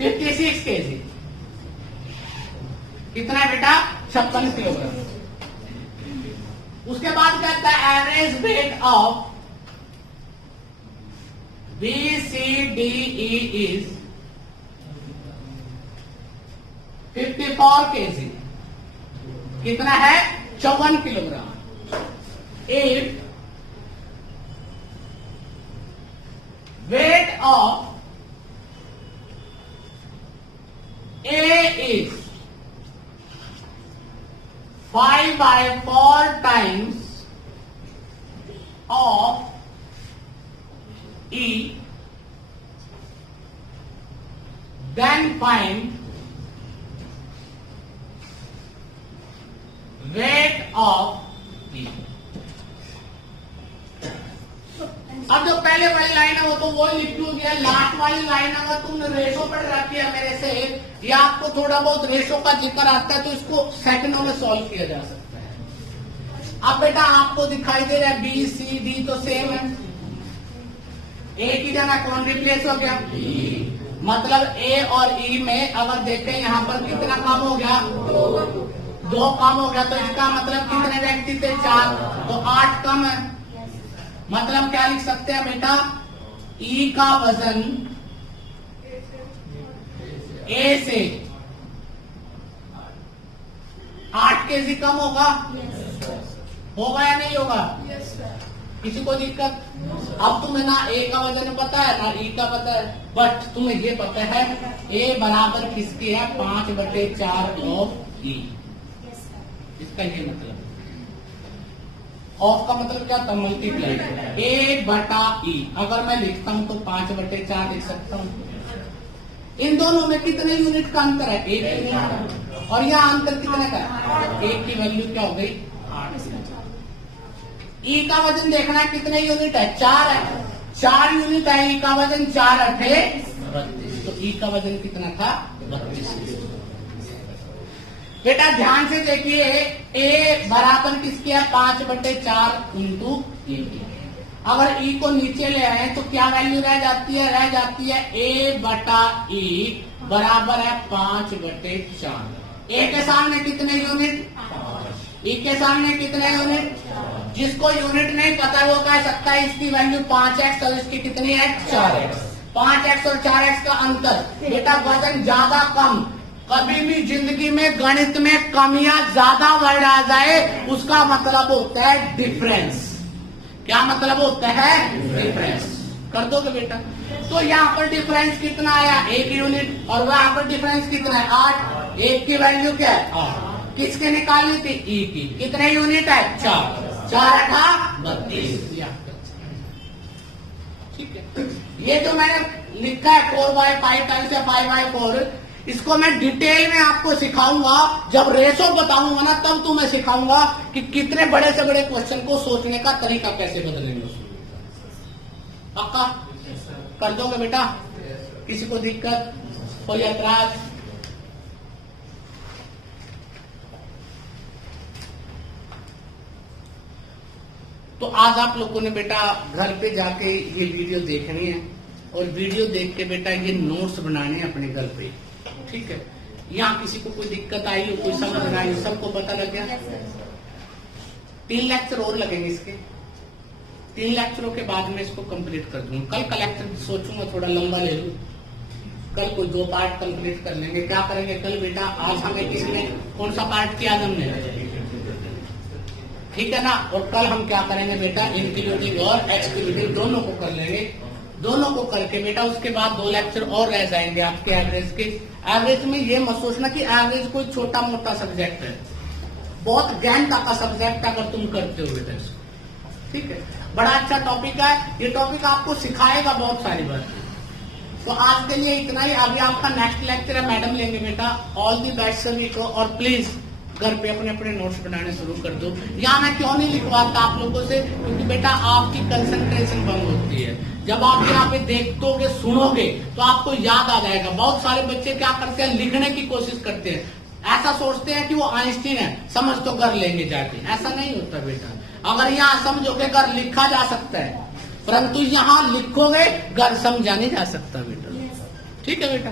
56 kg। कितना है बेटा, 56 किलोग्राम। उसके बाद कहता है average weight of B C D E is 54 kg। कितना है, 54 kilogram. If weight of A is 5/4 times of E, then find weight of E। अब जो पहले वाली लाइन है वो तो वो लिख गया, लास्ट वाली लाइन अगर तुमने रेशो पढ़ रखी है मेरे से, या आपको थोड़ा बहुत रेशो का जिक्र आता है, तो इसको सेकंडों में सॉल्व किया जा सकता है। अब बेटा आपको दिखाई दे रहा है बी सी डी तो सेम है, ए की जगह कौन रिप्लेस हो गया, मतलब ए और ई में अगर देखें यहाँ पर कितना काम हो गया, 2 काम हो गया, तो इसका मतलब कितने व्यक्ति थे, 4, तो 8 कम है। मतलब क्या लिख सकते हैं बेटा, ई का वजन ए से 8 kg कम होगा, होगा या नहीं होगा, किसी को दिक्कत। अब तुम्हें ना ए का वजन पता है ना ई का पता है, बट तुम्हें ये पता है ए बराबर किसकी है, 5/4 ऑफ ई। इसका ये मतलब ऑफ का मतलब क्या था, मल्टीप्लाई, ए बटा ई। अगर मैं लिखता हूं तो 5/4 लिख सकता हूं। इन दोनों में कितने यूनिट का अंतर है, 1 यूनिट, और यह अंतर कितने का है, 1 की वैल्यू क्या हो गई, 8। ई का वजन देखना है कितने यूनिट है, 4 है, 4 यूनिट है ई का वजन, 4 × 8 32, तो ई का वजन कितना था, 32। बेटा ध्यान से देखिए, ए बराबर किसकी है, 5/4 × E। अगर ई को नीचे ले आए तो क्या वैल्यू रह जाती है, ए बटा ई बराबर है 5/4। ए के सामने कितने यूनिट, ई के सामने कितने यूनिट। जिसको यूनिट नहीं पता वो कह सकता है इसकी वैल्यू 5x और इसकी कितनी है, 4x। 5x और 4x का अंतर, बेटा वजन ज्यादा कम, कभी भी जिंदगी में गणित में कमियां ज्यादा वर्ड आ जाए उसका मतलब होता है डिफरेंस। क्या मतलब होता है, डिफरेंस। कर दोगे बेटा, तो यहाँ पर डिफरेंस कितना आया, 1 यूनिट, और वहां पर डिफरेंस कितना है, 8। 1 की वैल्यू क्या है, 8। किसके निकालनी थी, ई की। कितने यूनिट है, 4। 4 × 32। ठीक है, ये जो मैंने लिखा है 4/5 टाइम्स या 5/4, इसको मैं डिटेल में आपको सिखाऊंगा, जब रेशो बताऊंगा ना तब तो मैं सिखाऊंगा कि कितने बड़े से बड़े क्वेश्चन को सोचने का तरीका कैसे बदलेंगे। पक्का कर दोगे बेटा, किसी को दिक्कत, कोई ऐतराज। तो आज आप लोगों ने बेटा घर पे जाके ये वीडियो देखनी है, और वीडियो देख के बेटा ये नोट्स बनाने हैं अपने घर पे। ठीक है, यहाँ किसी को कोई दिक्कत आई हो, कोई समझ ना आई, सबको पता लग गया। 3 लेक्चर और लगेंगे इसके, 3 लेक्चरों के बाद में इसको कंप्लीट कर दूंगा। कल का लेक्चर सोचूंगा थोड़ा लंबा ले लूं, कल कोई 2 पार्ट कंप्लीट कर लेंगे। क्या करेंगे कल बेटा? आज हमें किसने कौन सा पार्ट किया हमने, ठीक है ना। और कल हम क्या करेंगे बेटा? इंक्लूडिंग और एक्सक्लूडिंग दोनों को कर लेंगे। दोनों को करके बेटा उसके बाद 2 लेक्चर और रह जाएंगे आपके एवरेज के। एवरेज में ये मत सोचना कि एवरेज कोई छोटा मोटा सब्जेक्ट है, बहुत गहनता का सब्जेक्ट अगर तुम करते हो बेटा इसको, ठीक है। बड़ा अच्छा टॉपिक है ये, टॉपिक आपको सिखाएगा बहुत सारी बातें। तो आज के लिए इतना ही। अभी आपका नेक्स्ट लेक्चर है, मैडम लेंगे बेटा। ऑल दी बेस्ट सभी को, और प्लीज घर पे अपने अपने नोट्स बनाने शुरू कर दो। यहाँ मैं क्यों नहीं लिखवाता आप लोगों से, क्योंकि बेटा आपकी कंसंट्रेशन भंग होती है। जब आप यहाँ पे देखोगे सुनोगे तो आपको याद आ जाएगा। बहुत सारे बच्चे क्या करते हैं, लिखने की कोशिश करते हैं, ऐसा सोचते हैं कि वो आइंस्टीन है, समझ तो कर लेंगे जाके। ऐसा नहीं होता बेटा। अगर यहाँ समझोगे घर लिखा जा सकता है, परंतु यहाँ लिखोगे घर समझा नहीं जा सकता बेटा, ठीक है बेटा।